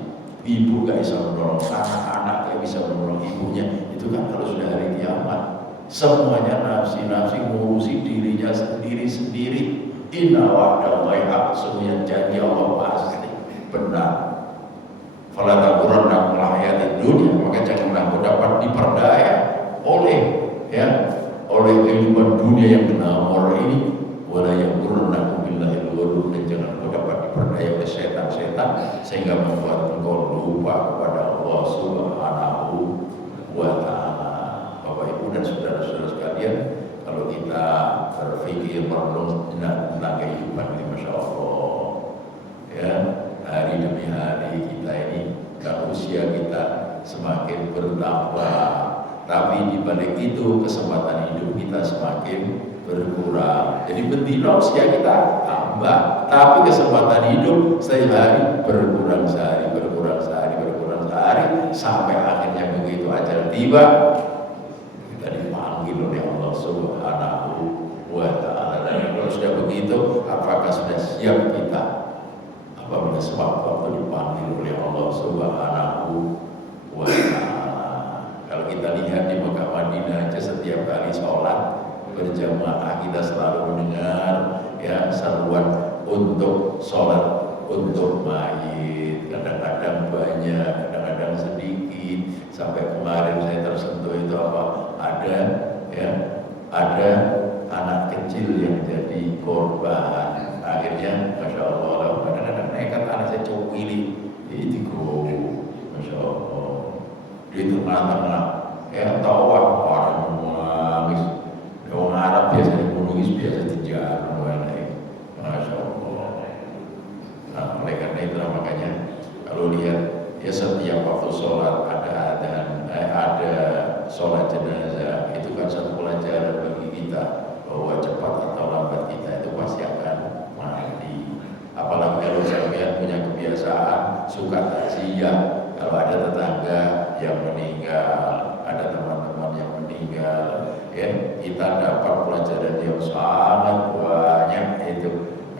Ibu gak bisa menolong anak gak bisa menolong ibunya, itu kan kalau sudah hari kiamat. Semuanya nafsi-nafsi ngurusi dirinya sendiri-sendiri. Inna wa'dallahi haq, sesungguhnya janji Allah pasti benar. Fala taghurrannakum hayatid dunya, maka janganlah kau dapat diperdaya oleh kehidupan dunia yang menawar ini. Wala yaghurrannakum billahil ghurur, dan jangan kau dapat diperdaya oleh setan-setan sehingga membuat engkau lupa kepada Allah Subhanahu wa taala. Bapak Ibu dan saudara-saudara sekalian, kalau kita berpikir tentang kehidupan ini, masya Allah, ya, hari demi hari kita ini, dan usia kita semakin bertambah, tapi di balik itu kesempatan hidup kita semakin berkurang. Jadi betina usia kita tambah, tapi kesempatan hidup sehari berkurang sehari, sampai akhirnya begitu ajal tiba, kita dipanggil oleh Allah Subhanahu wa taala. Dan kalau sudah begitu, apakah sudah siap kita apabila sewaktu dipanggil oleh Allah Subhanahu wa taala? Kalau kita lihat di Mekah Madinah aja, setiap kali sholat berjamaah kita selalu mendengar ya seruan untuk sholat untuk mayit. Kadang-kadang banyak, kadang-kadang sedikit. Sampai kemarin saya tersentuh itu ada anak kecil yang jadi korban. Akhirnya masya Allah, kadang-kadang nekat anak saya cowili itu masya Allah, di tengah-tengah tawaf orang nangis. Orang Arab biasa menangis, biasa dijaga, masya Allah. Nah, oleh karena itu makanya kalau lihat ya setiap waktu sholat ada sholat jenazah, itu kan satu pelajaran bagi kita bahwa cepat atau lambat kita itu pasti akan mati. Apalagi kalau sampean punya kebiasaan suka takziah, kalau ada tetangga yang meninggal, ada teman-teman yang meninggal, ya kita dapat pelajaran yang sangat banyak itu.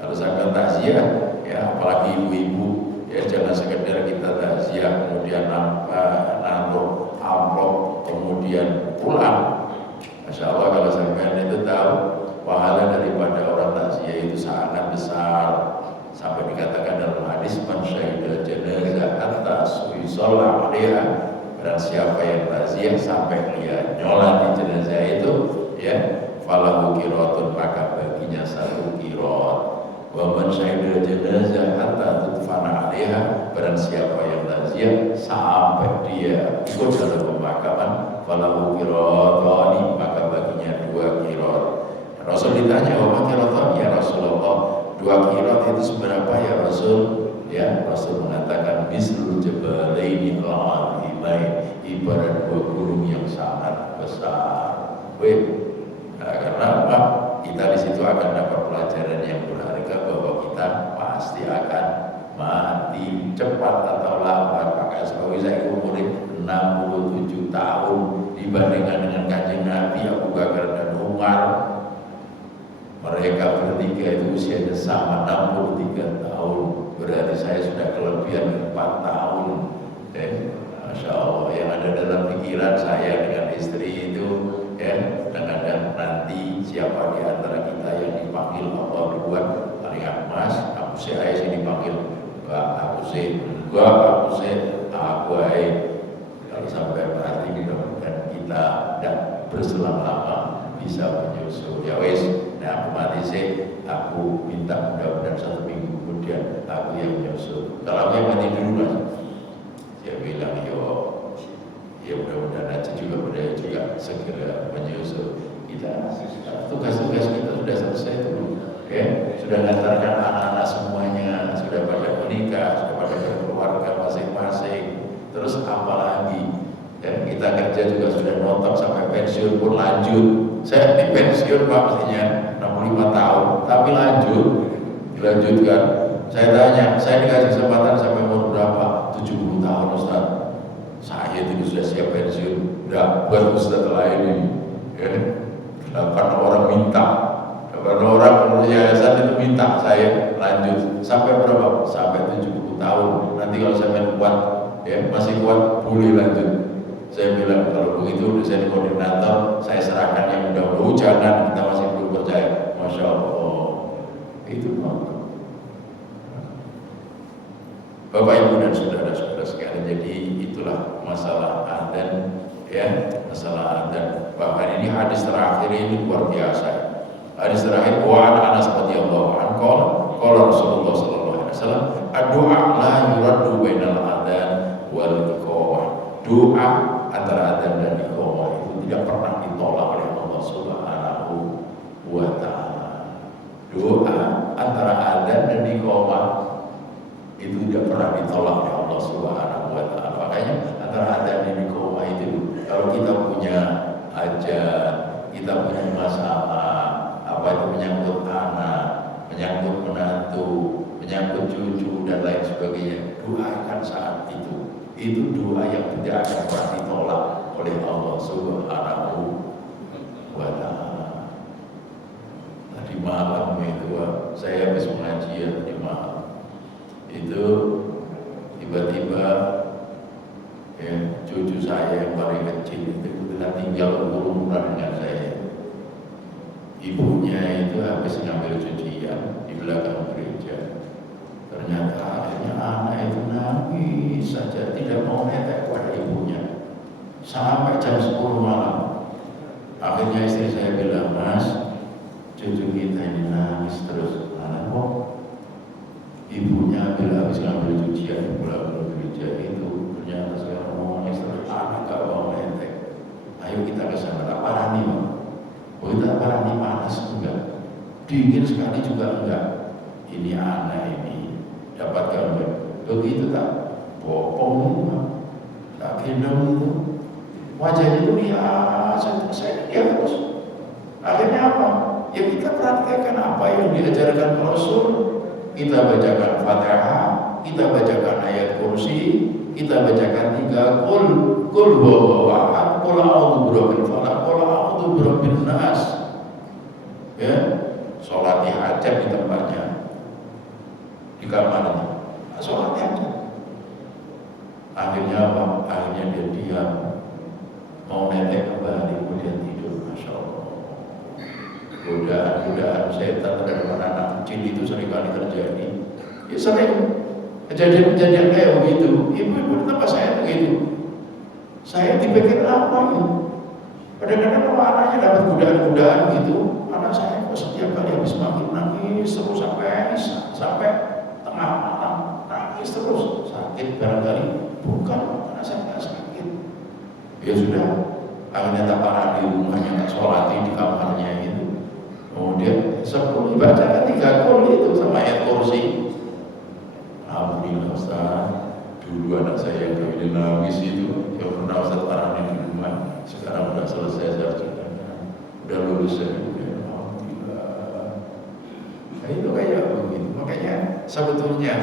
Kalau sampai takziah, ya apalagi ibu-ibu, ya jangan sekedar kita takziah kemudian naruh amplop kemudian pulang. Masya Allah kalau sampai itu tahu pahala daripada orang takziah itu sangat besar. Sampai dikatakan dalam hadis man syahida janazah hatta yusalla 'alaiha, dan siapa yang takziah sampai dia nyolat di jenazah itu, ya falahu qiratun, maka baginya 1 qirat. Wa man syahida janazah hatta tudfana 'alaiha, dan siapa yang takziah sampai dia ikut dalam pemakaman, falahu qiratani, maka baginya 2 qirat. Rasul ditanya, wa ma qiratani ya Rasulullah, 2 qirat itu seberapa ya Rasul? Ya, Rasul mengatakan mislul jabalaini al-azimain, ibarat 2 gunung yang sangat besar. Nah, karena apa? Kita di situ akan dapat pelajaran yang berharga bahwa kita pasti akan mati cepat atau lambat. Maka sebagai saya umurnya 67 tahun dibandingkan dengan Kanjeng Nabi Abu Bakar dan Umar. Mereka bertiga itu usianya sama 63 tahun. Berarti saya sudah kelebihan 4 tahun. Masya Allah, yang ada dalam pikiran saya dengan istri itu, ya, dengan nanti siapa di antara kita yang dipanggil Allah duluan, Alihan Mas, Abu Syahis ini dipanggil Mbak Abu Syahis, enggak Abu Syahis, aku kalau sampai berarti mudah-mudahan kita dan berselang lama bisa menyusul. Ya wes. Nah, aku mati sih, aku minta mudah-mudahan 1 minggu kemudian aku yang menyusul. Kalau aku yang mati dulu Mas, dia bilang ya mudah-mudahan aja juga segera menyusul. Kita tugas-tugas kita sudah selesai dulu, ya sudah mengantarkan anak-anak semuanya, sudah pada menikah, sudah pada berkeluarga masing-masing. Terus apa lagi? Ya, kita kerja juga sudah nonton sampai pensiun pun lanjut. Saya di pensiun Pak mestinya 65 tahun, tapi dilanjutkan. Saya tanya, saya dikasih kesempatan sampai umur berapa? 70 tahun Ustaz. Saya itu sudah siap pensiun, udah buat Ustaz lain ini. Ya, 8 orang minta, 8 orang menurut yayasan itu minta saya lanjut sampai berapa? Sampai 70 tahun. Nanti kalau saya kuat, ya masih kuat, boleh lanjut. Saya bilang kalau begitu saya koordinator, saya serahkan yang mudah-mudahan. Jangan, kita masih belum percaya. Masya Allah, itu Bapak Ibu dan saudara-saudara sekalian. Jadi itulah masalah adzan, ya masalah adzan. Bahkan ini hadis terakhir ini luar biasa. Hadis terakhir wa Anas radhiyallahu anhu qala Rasulullah sallallahu alaihi wasallam ad-du'a la yuraddu bainal adzan wal iqamah. Doa antara adzan dan iqamah itu tidak pernah ditolak oleh Allah Subhanahu wa taala. Doa antara adzan dan iqamah itu tidak pernah ditolak oleh Allah Subhanahu wa taala. Makanya antara adzan dan iqamah itu kalau kita punya hajat, kita punya masalah, apa itu menyangkut anak, menyangkut menantu, menyangkut cucu dan lain sebagainya, doakan saat itu. Itu doa yang tidak akan pernah ditolak oleh Allah Subhanahu wa taala. Tadi malam itu saya habis pengajian di malam. Itu tiba-tiba ya, cucu saya yang paling kecil itu kebetulan tinggal umuran dengan saya. Ibunya itu habis ngambil cucian di belakang gereja. Ternyata akhirnya anak itu nangis saja, tidak mau netek pada ibunya sampai jam 10 malam. Akhirnya istri saya bilang, Mas, cucu kita ini nangis terus. Anak kok ibunya bila habis ngambil cucian di belakang gereja itu, ternyata saya mau nangis terus, anak gak mau netek. Ayo kita ke sana, tak parani Pak. Oh, kita parani panas enggak, dingin sekali juga enggak. Ini anak ini dapat gambar begitu tak bopong tak gendong itu wajahnya itu lihat saya terus. Akhirnya apa? Ya kita praktekkan apa yang diajarkan Rasul. Kita bacakan Fatihah, kita bacakan ayat kursi, kita bacakan 3 kul huwallahu ahad, qul a'udzu birabbil falaq, qul a'udzu birabbin nas. Ya, sholat hajat di tempatnya, di kamarnya, sholat hajat. Akhirnya apa? Akhirnya dia diam, mau netek kembali, kemudian tidur. Masya Allah. Godaan setan terhadap anak kecil itu seringkali terjadi. Ya sering kejadian-kejadian kayak begitu. Ibu, kenapa saya begitu? Saya dipikir apa ya? Kadang-kadang kalau anaknya dapat godaan-godaan gitu, anak saya kok setiap kali habis makin nangis terus sampai tengah malam, nangis terus. Sakit barangkali. Bukan, karena saya nggak sakit. Ya sudah, akhirnya tak parah di rumahnya, tak sholati di kamarnya itu. Kemudian sebelum dibacakan 3 kul itu sama ayat kursi. Alhamdulillah Ustaz, dulu anak saya yang kami nangis itu, yang pernah Ustaz parahnya di rumah, sekarang udah selesai sarjana, udah lulus ya. Alhamdulillah. Nah itu kayak begitu. Makanya sebetulnya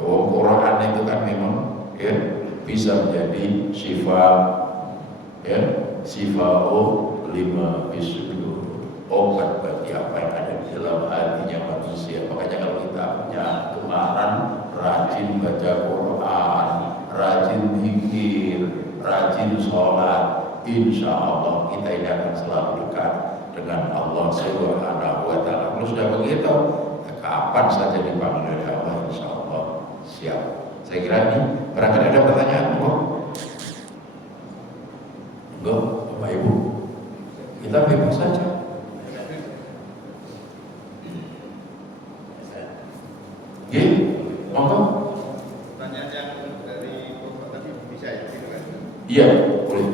Quran itu kan memang ya bisa menjadi syifa, ya sifa'u lima bisudur, obat bagi apa yang ada di dalam hatinya manusia. Makanya kalau kita punya kemaran, rajin baca Quran, rajin zikir, rajin sholat, insya Allah kita ini akan selalu dekat dengan Allah Subhanahu wa Ta'ala. Kalau sudah begitu, kapan saja dipanggil oleh Allah, insya Allah siap. Saya kira ini barangkali ada pertanyaan, enggak, Bapak Ibu, kita bebas saja. Monggo. Pertanyaan yang dari Bapak tadi bisa ya, gitu kan? Iya, boleh.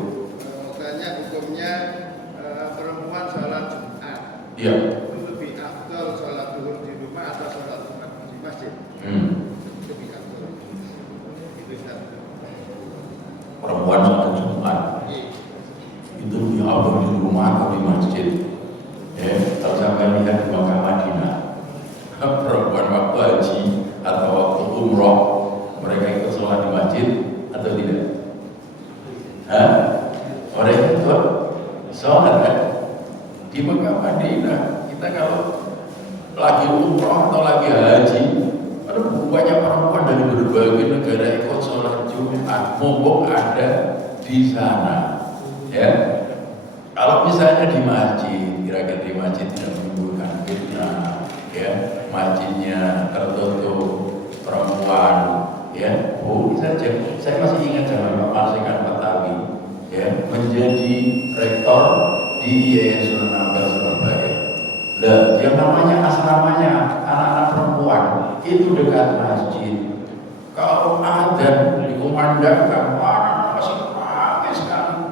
Tanya hukumnya perempuan sholat Jumat. Iya. Itu lebih afdal sholat zuhur di rumah atau sholat Jumat di masjid? Lebih afdal. Itu satu. Perempuan sholat Jumat. Itu lebih afdal di rumah atau di masjid? Kalau sampai lihat di Makkah Madinah, perempuan waktu haji atau waktu umroh, mereka ikut sholat di masjid atau tidak? Mereka ikut sholat kan? Di Makkah Madinah, kita kalau lagi umroh atau lagi haji, ada banyak perempuan dari berbagai negara ikut sholat Jumat, mumpung ada di sana. Ya, kalau misalnya di masjid, kira-kira di masjid tidak menimbulkan fitnah, ya, masjidnya tertutup perempuan, ya, saja. Saya masih ingat zaman Pak Marsikan Batawi, ya, menjadi rektor di Yayasan Sunan Ampel Surabaya. Lah, yang namanya asramanya anak-anak perempuan itu dekat masjid. Kalau adzan dikumandangkan, anak-anak masih ramai sekali.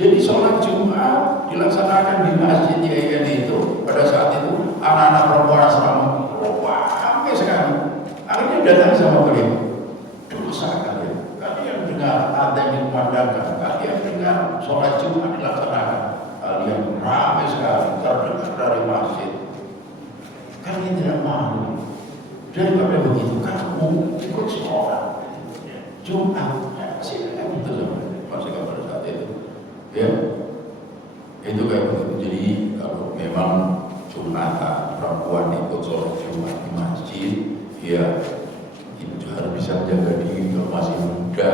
Jadi sholat Jumat dilaksanakan di masjid Yayasan itu. Pada saat itu anak-anak perempuan asrama ramai sekali. Akhirnya datang sama beliau. Dosa kalian dengar adzan dikumandangkan, kalian dengar sholat Jumat dilaksanakan, kalian ramai sekali terdengar dari masjid. Kalian tidak malu. Daripada begitu kamu ikut sholat Jumat. Silakan itu masih pada saat itu. Ya, itu kayak begitu. Jadi kalau memang Jumatan perempuan ikut sholat Jumat di masjid, ya itu harus bisa menjaga diri. Kalau masih muda,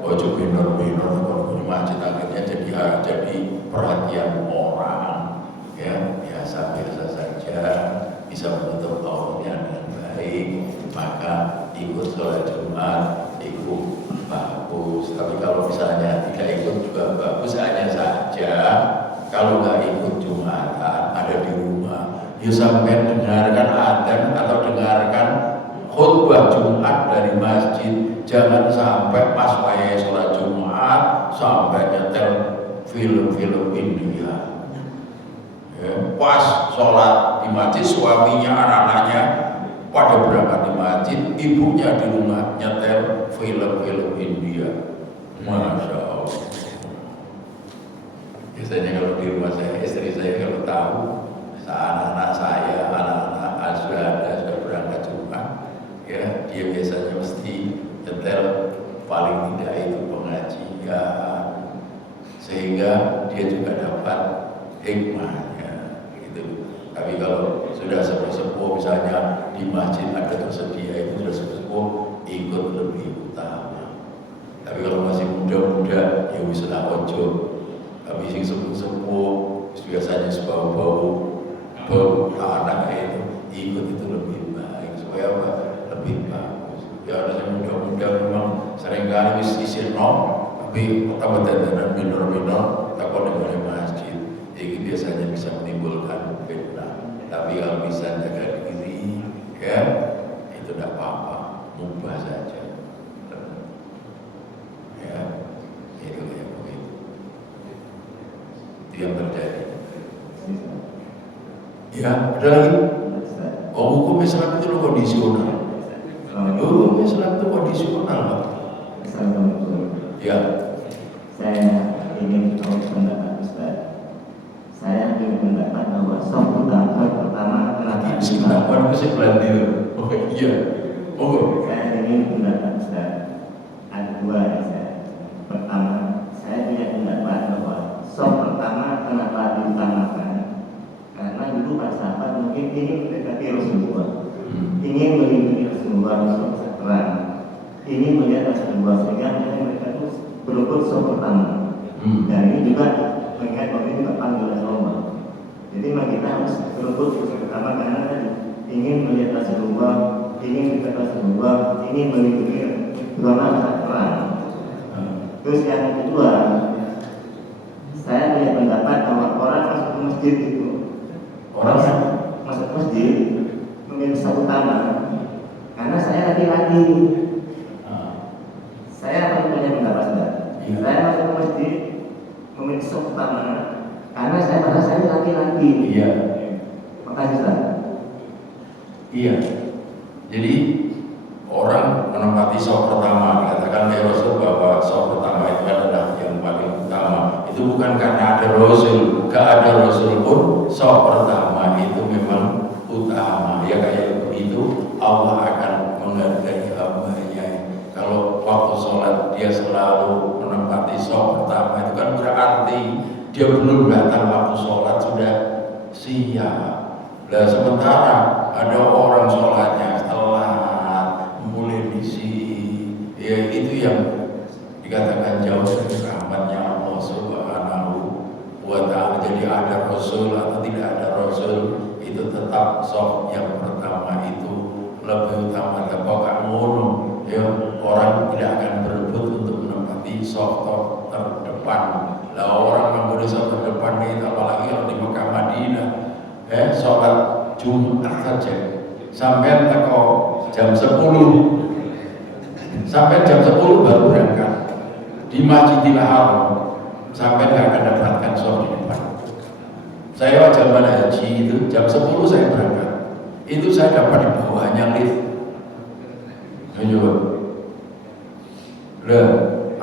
ojo benor-benor kalau di masjid akhirnya jadi perhatian orang. Ya, biasa-biasa saja, bisa menutup auratnya dengan baik, maka ikut sholat Jumat ikut bagus. Tapi kalau misalnya tidak ikut juga bagus, hanya saja kalau nggak ikut Jumatan ada di rumah, ya sampai dengarkan adzan atau dengarkan khutbah Jumat dari masjid. Jangan sampai pas wayah sholat Jumat sampai nyetel film-film India. Ya, pas sholat di masjid, suaminya, anak-anaknya pada berangkat di masjid, ibunya di rumah nyetel film-film India. Masya Allah. Biasanya kalau di rumah saya, istri saya kalau tahu anak-anak saya, anak-anak sudah berangkat Jumat, ya dia biasanya mesti nyetel paling sehingga dia juga dapat hikmahnya gitu. Tapi kalau sudah sepuh-sepuh misalnya di masjid ada tersedia, itu sudah sepuh ikut lebih utama. Tapi kalau masih muda-muda ya wislah ojo. Tapi sing sepuh-sepuh biasanya bau tanah itu ikut itu lebih baik supaya apa? Lebih bagus. Ya harusnya muda-muda memang seringkali isirno, tapi tambah dandanan minor-minor takut oleh masjid. Jadi biasanya bisa menimbulkan fitnah. Tapi kalau bisa jaga diri, ya itu tidak apa-apa, mubah saja. Ya, itu kayak begitu. Itu yang terjadi. Ya, ada lagi. Oh, hukum Islam itu kondisional. Hukum Islam itu kondisional, Pak. Ya. Saya ingin tahu pendapat Ustaz. Saya ingin pendapat bahwa soft pertama kenapa Silakan masih belajar. Oh iya. Oh. Saya ingin pendapat Ustaz. Ada dua ya saya. Pertama, saya punya pendapat bahwa soft pertama kenapa diutamakan? Karena dulu para sahabat mungkin ingin mendekati Rasulullah, ingin melindungi Rasulullah saat perang, ingin melihat Rasulullah sehingga mereka itu berebut soft pertama. Dan ini juga mengingat bahwa ini juga panggil Rasulullah. Jadi kita harus berebut soft pertama karena tadi ingin melihat Rasulullah, ingin dekat Rasulullah, ingin melindungi Rasulullah saat perang. Terus yang kedua, saya punya pendapat bahwa orang masuk ke masjid itu, orang yang masuk masjid memilih satu utama karena saya laki-laki. Saya punya pendapat Ustaz. Saya masuk ke masjid memilih satu utama karena saya merasa saya laki-laki. Iya. Makasih Ustaz. Iya. Jadi orang menempati saf pertama, dikatakan oleh Rasul bahwa saf pertama itu adalah yang paling utama. Itu bukan karena ada Rasul, gak ada Rasul pun saf pertama itu memang utama. Ya kayak begitu Allah akan menghargai hamba-Nya. Kalau waktu sholat dia selalu menempati saf pertama, itu kan berarti dia belum datang waktu sholat sudah siap. Nah sementara ada orang sholatnya telat, mulai diisi, ya itu yang dikatakan jauh dari rahmatnya Allah Subhanahu wa Ta'ala. Jadi ada Rasul atau tidak ada Rasul, itu tetap soft yang pertama itu lebih utama. Pokoknya ngono, ya orang tidak akan berebut untuk menempati soft terdepan. Lah orang mengguna soft terdepan itu apalagi kalau di Mekah Madinah. Sholat Jumat saja sampai teko jam 10 sampai jam 10 baru berangkat di Masjidil Haram sampai nggak akan dapatkan sholat di depan. Saya zaman haji itu jam 10 saya berangkat, itu saya dapat di bawahnya lift.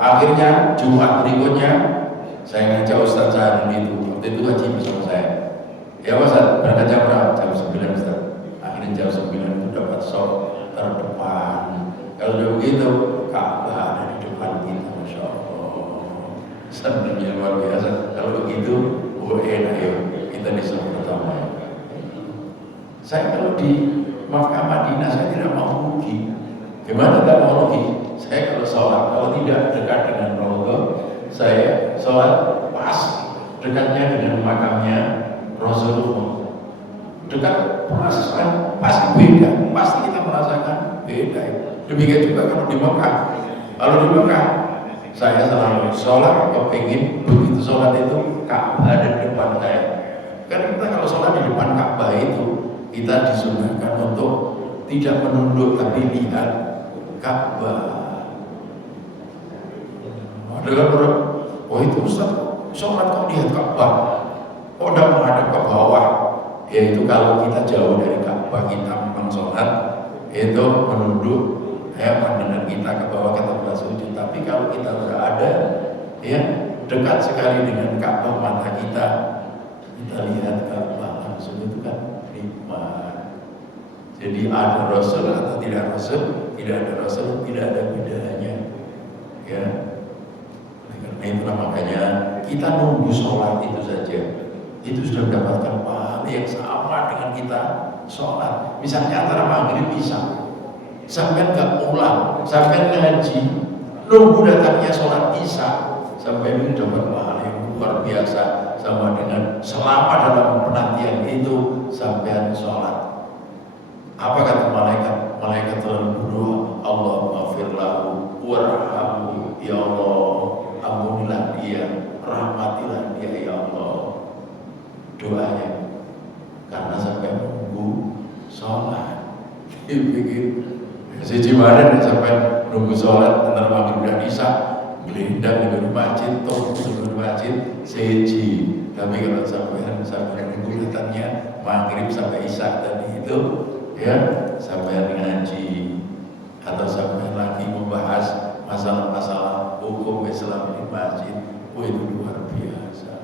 Akhirnya Jumat berikutnya saya ngajak Ustaz Sa'ad itu, waktu itu haji bersama saya. Ya Ustaz, berangkat jam berapa? Jam 9 Ustaz. Akhirnya jam 9 itu dapat sholat terdepan. Kalau udah begitu, Ka'bah ada di depan kita, Masya Allah. Senangnya luar biasa. Kalau begitu, enak ya, kita di sholat pertama. Saya kalau di Makkah Madinah, saya tidak mau rugi. Gimana tidak mau rugi? Saya kalau sholat, kalau tidak dekat dengan Rasulullah, saya sholat pas dekatnya dengan makamnya Rasulullah, dekat merasakan pasti beda, pasti kita merasakan beda. Demikian juga kalau di Mekah. Kalau di Mekah, saya selalu sholat, kepingin begitu sholat itu Ka'bah ada di depan saya. Kan kita kalau sholat di depan Ka'bah itu kita disunahkan untuk tidak menunduk tapi lihat Ka'bah. Dengan orang, oh itu Ustaz, sholat kok lihat Ka'bah? Kok udah menghadap ke bawah? Yaitu kalau kita jauh dari Ka'bah, kita memang sholat itu menunduk pandangan kita ke bawah, kita bersujud. Tapi kalau kita berada ya dekat sekali dengan Ka'bah, mata kita lihat Ka'bah langsung, itu kan nikmat. Jadi ada Rasul atau tidak Rasul, tidak ada Rasul, tidak ada bedanya. Ya, karena itulah makanya kita nunggu sholat itu saja, itu sudah mendapatkan pahala yang sama dengan kita sholat. Misalnya antara maghrib isya, sampai nggak pulang, sampai ngaji, nunggu datangnya sholat isya, sampai ini dapat pahala yang luar biasa, sama dengan selama dalam penantian itu sampai sholat. Apa kata malaikat? Malaikat telah berdoa, Allahumma firlahu warhamhu, ya Allah, ampunilah dia, rahmatilah dia ya Allah. Doanya karena sampai nunggu sholat. Dipikir siji bareng sampai nunggu sholat antara maghrib dan isya, gelendang di masjid, di masjid siji. Tapi kalau sampai nunggu datangnya maghrib sampai isya tadi itu, ya sampai ngaji atau sampai lagi membahas masalah-masalah hukum Islam di masjid, itu luar biasa.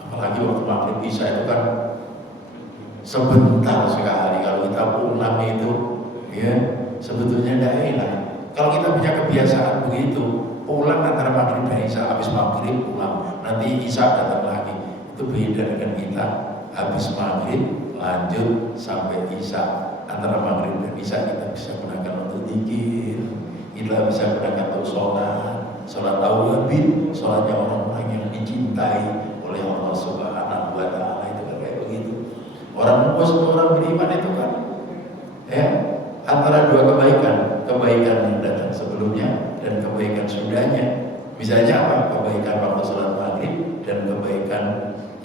Apalagi waktu maghrib isya itu kan sebentar sekali. Kalau kita pulang itu, ya sebetulnya tidak enak. Kalau kita punya kebiasaan begitu, pulang antara maghrib dan isya, habis maghrib pulang, nanti isya datang lagi, itu beda dengan kita habis maghrib lanjut sampai isya. Antara maghrib dan isya kita bisa gunakan untuk zikir, kita bisa gunakan untuk sholat tauhid, sholatnya orang-orang yang dicintai oleh Allah Subhanahu wa Ta'ala. Itu kan kayak begitu. Orang beriman itu kan, ya, antara dua kebaikan yang datang sebelumnya dan kebaikan sudahnya. Misalnya apa? Kebaikan waktu sholat maghrib dan kebaikan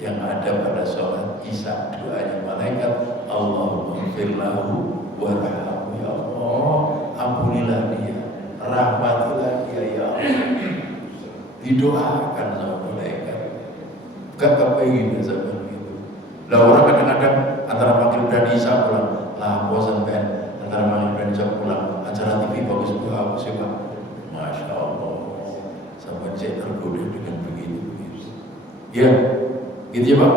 yang ada pada sholat isya. Doanya malaikat, Allahumma firlahu warhamhu, ya Allah, ampunilah dia, rahmatilah dia ya Allah. Didoakan sama malaikat. Gak kepingin sampai begitu. Lah orang kadang-kadang antara maghrib dan isya pulang, lah bosan kan, antara maghrib dan isya pulang, acara TV bagus sih Pak. Masya Allah, sampai saya tergoda dengan begitu. Ya, gitu ya Pak.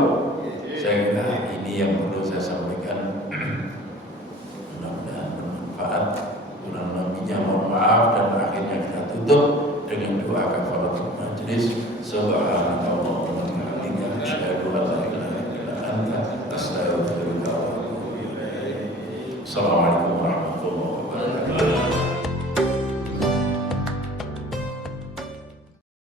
Saya kira ini yang perlu saya sampaikan. Mudah-mudahan bermanfaat. Kurang lebihnya mohon maaf, dan akhirnya kita tutup dengan doa kafaratul majelis.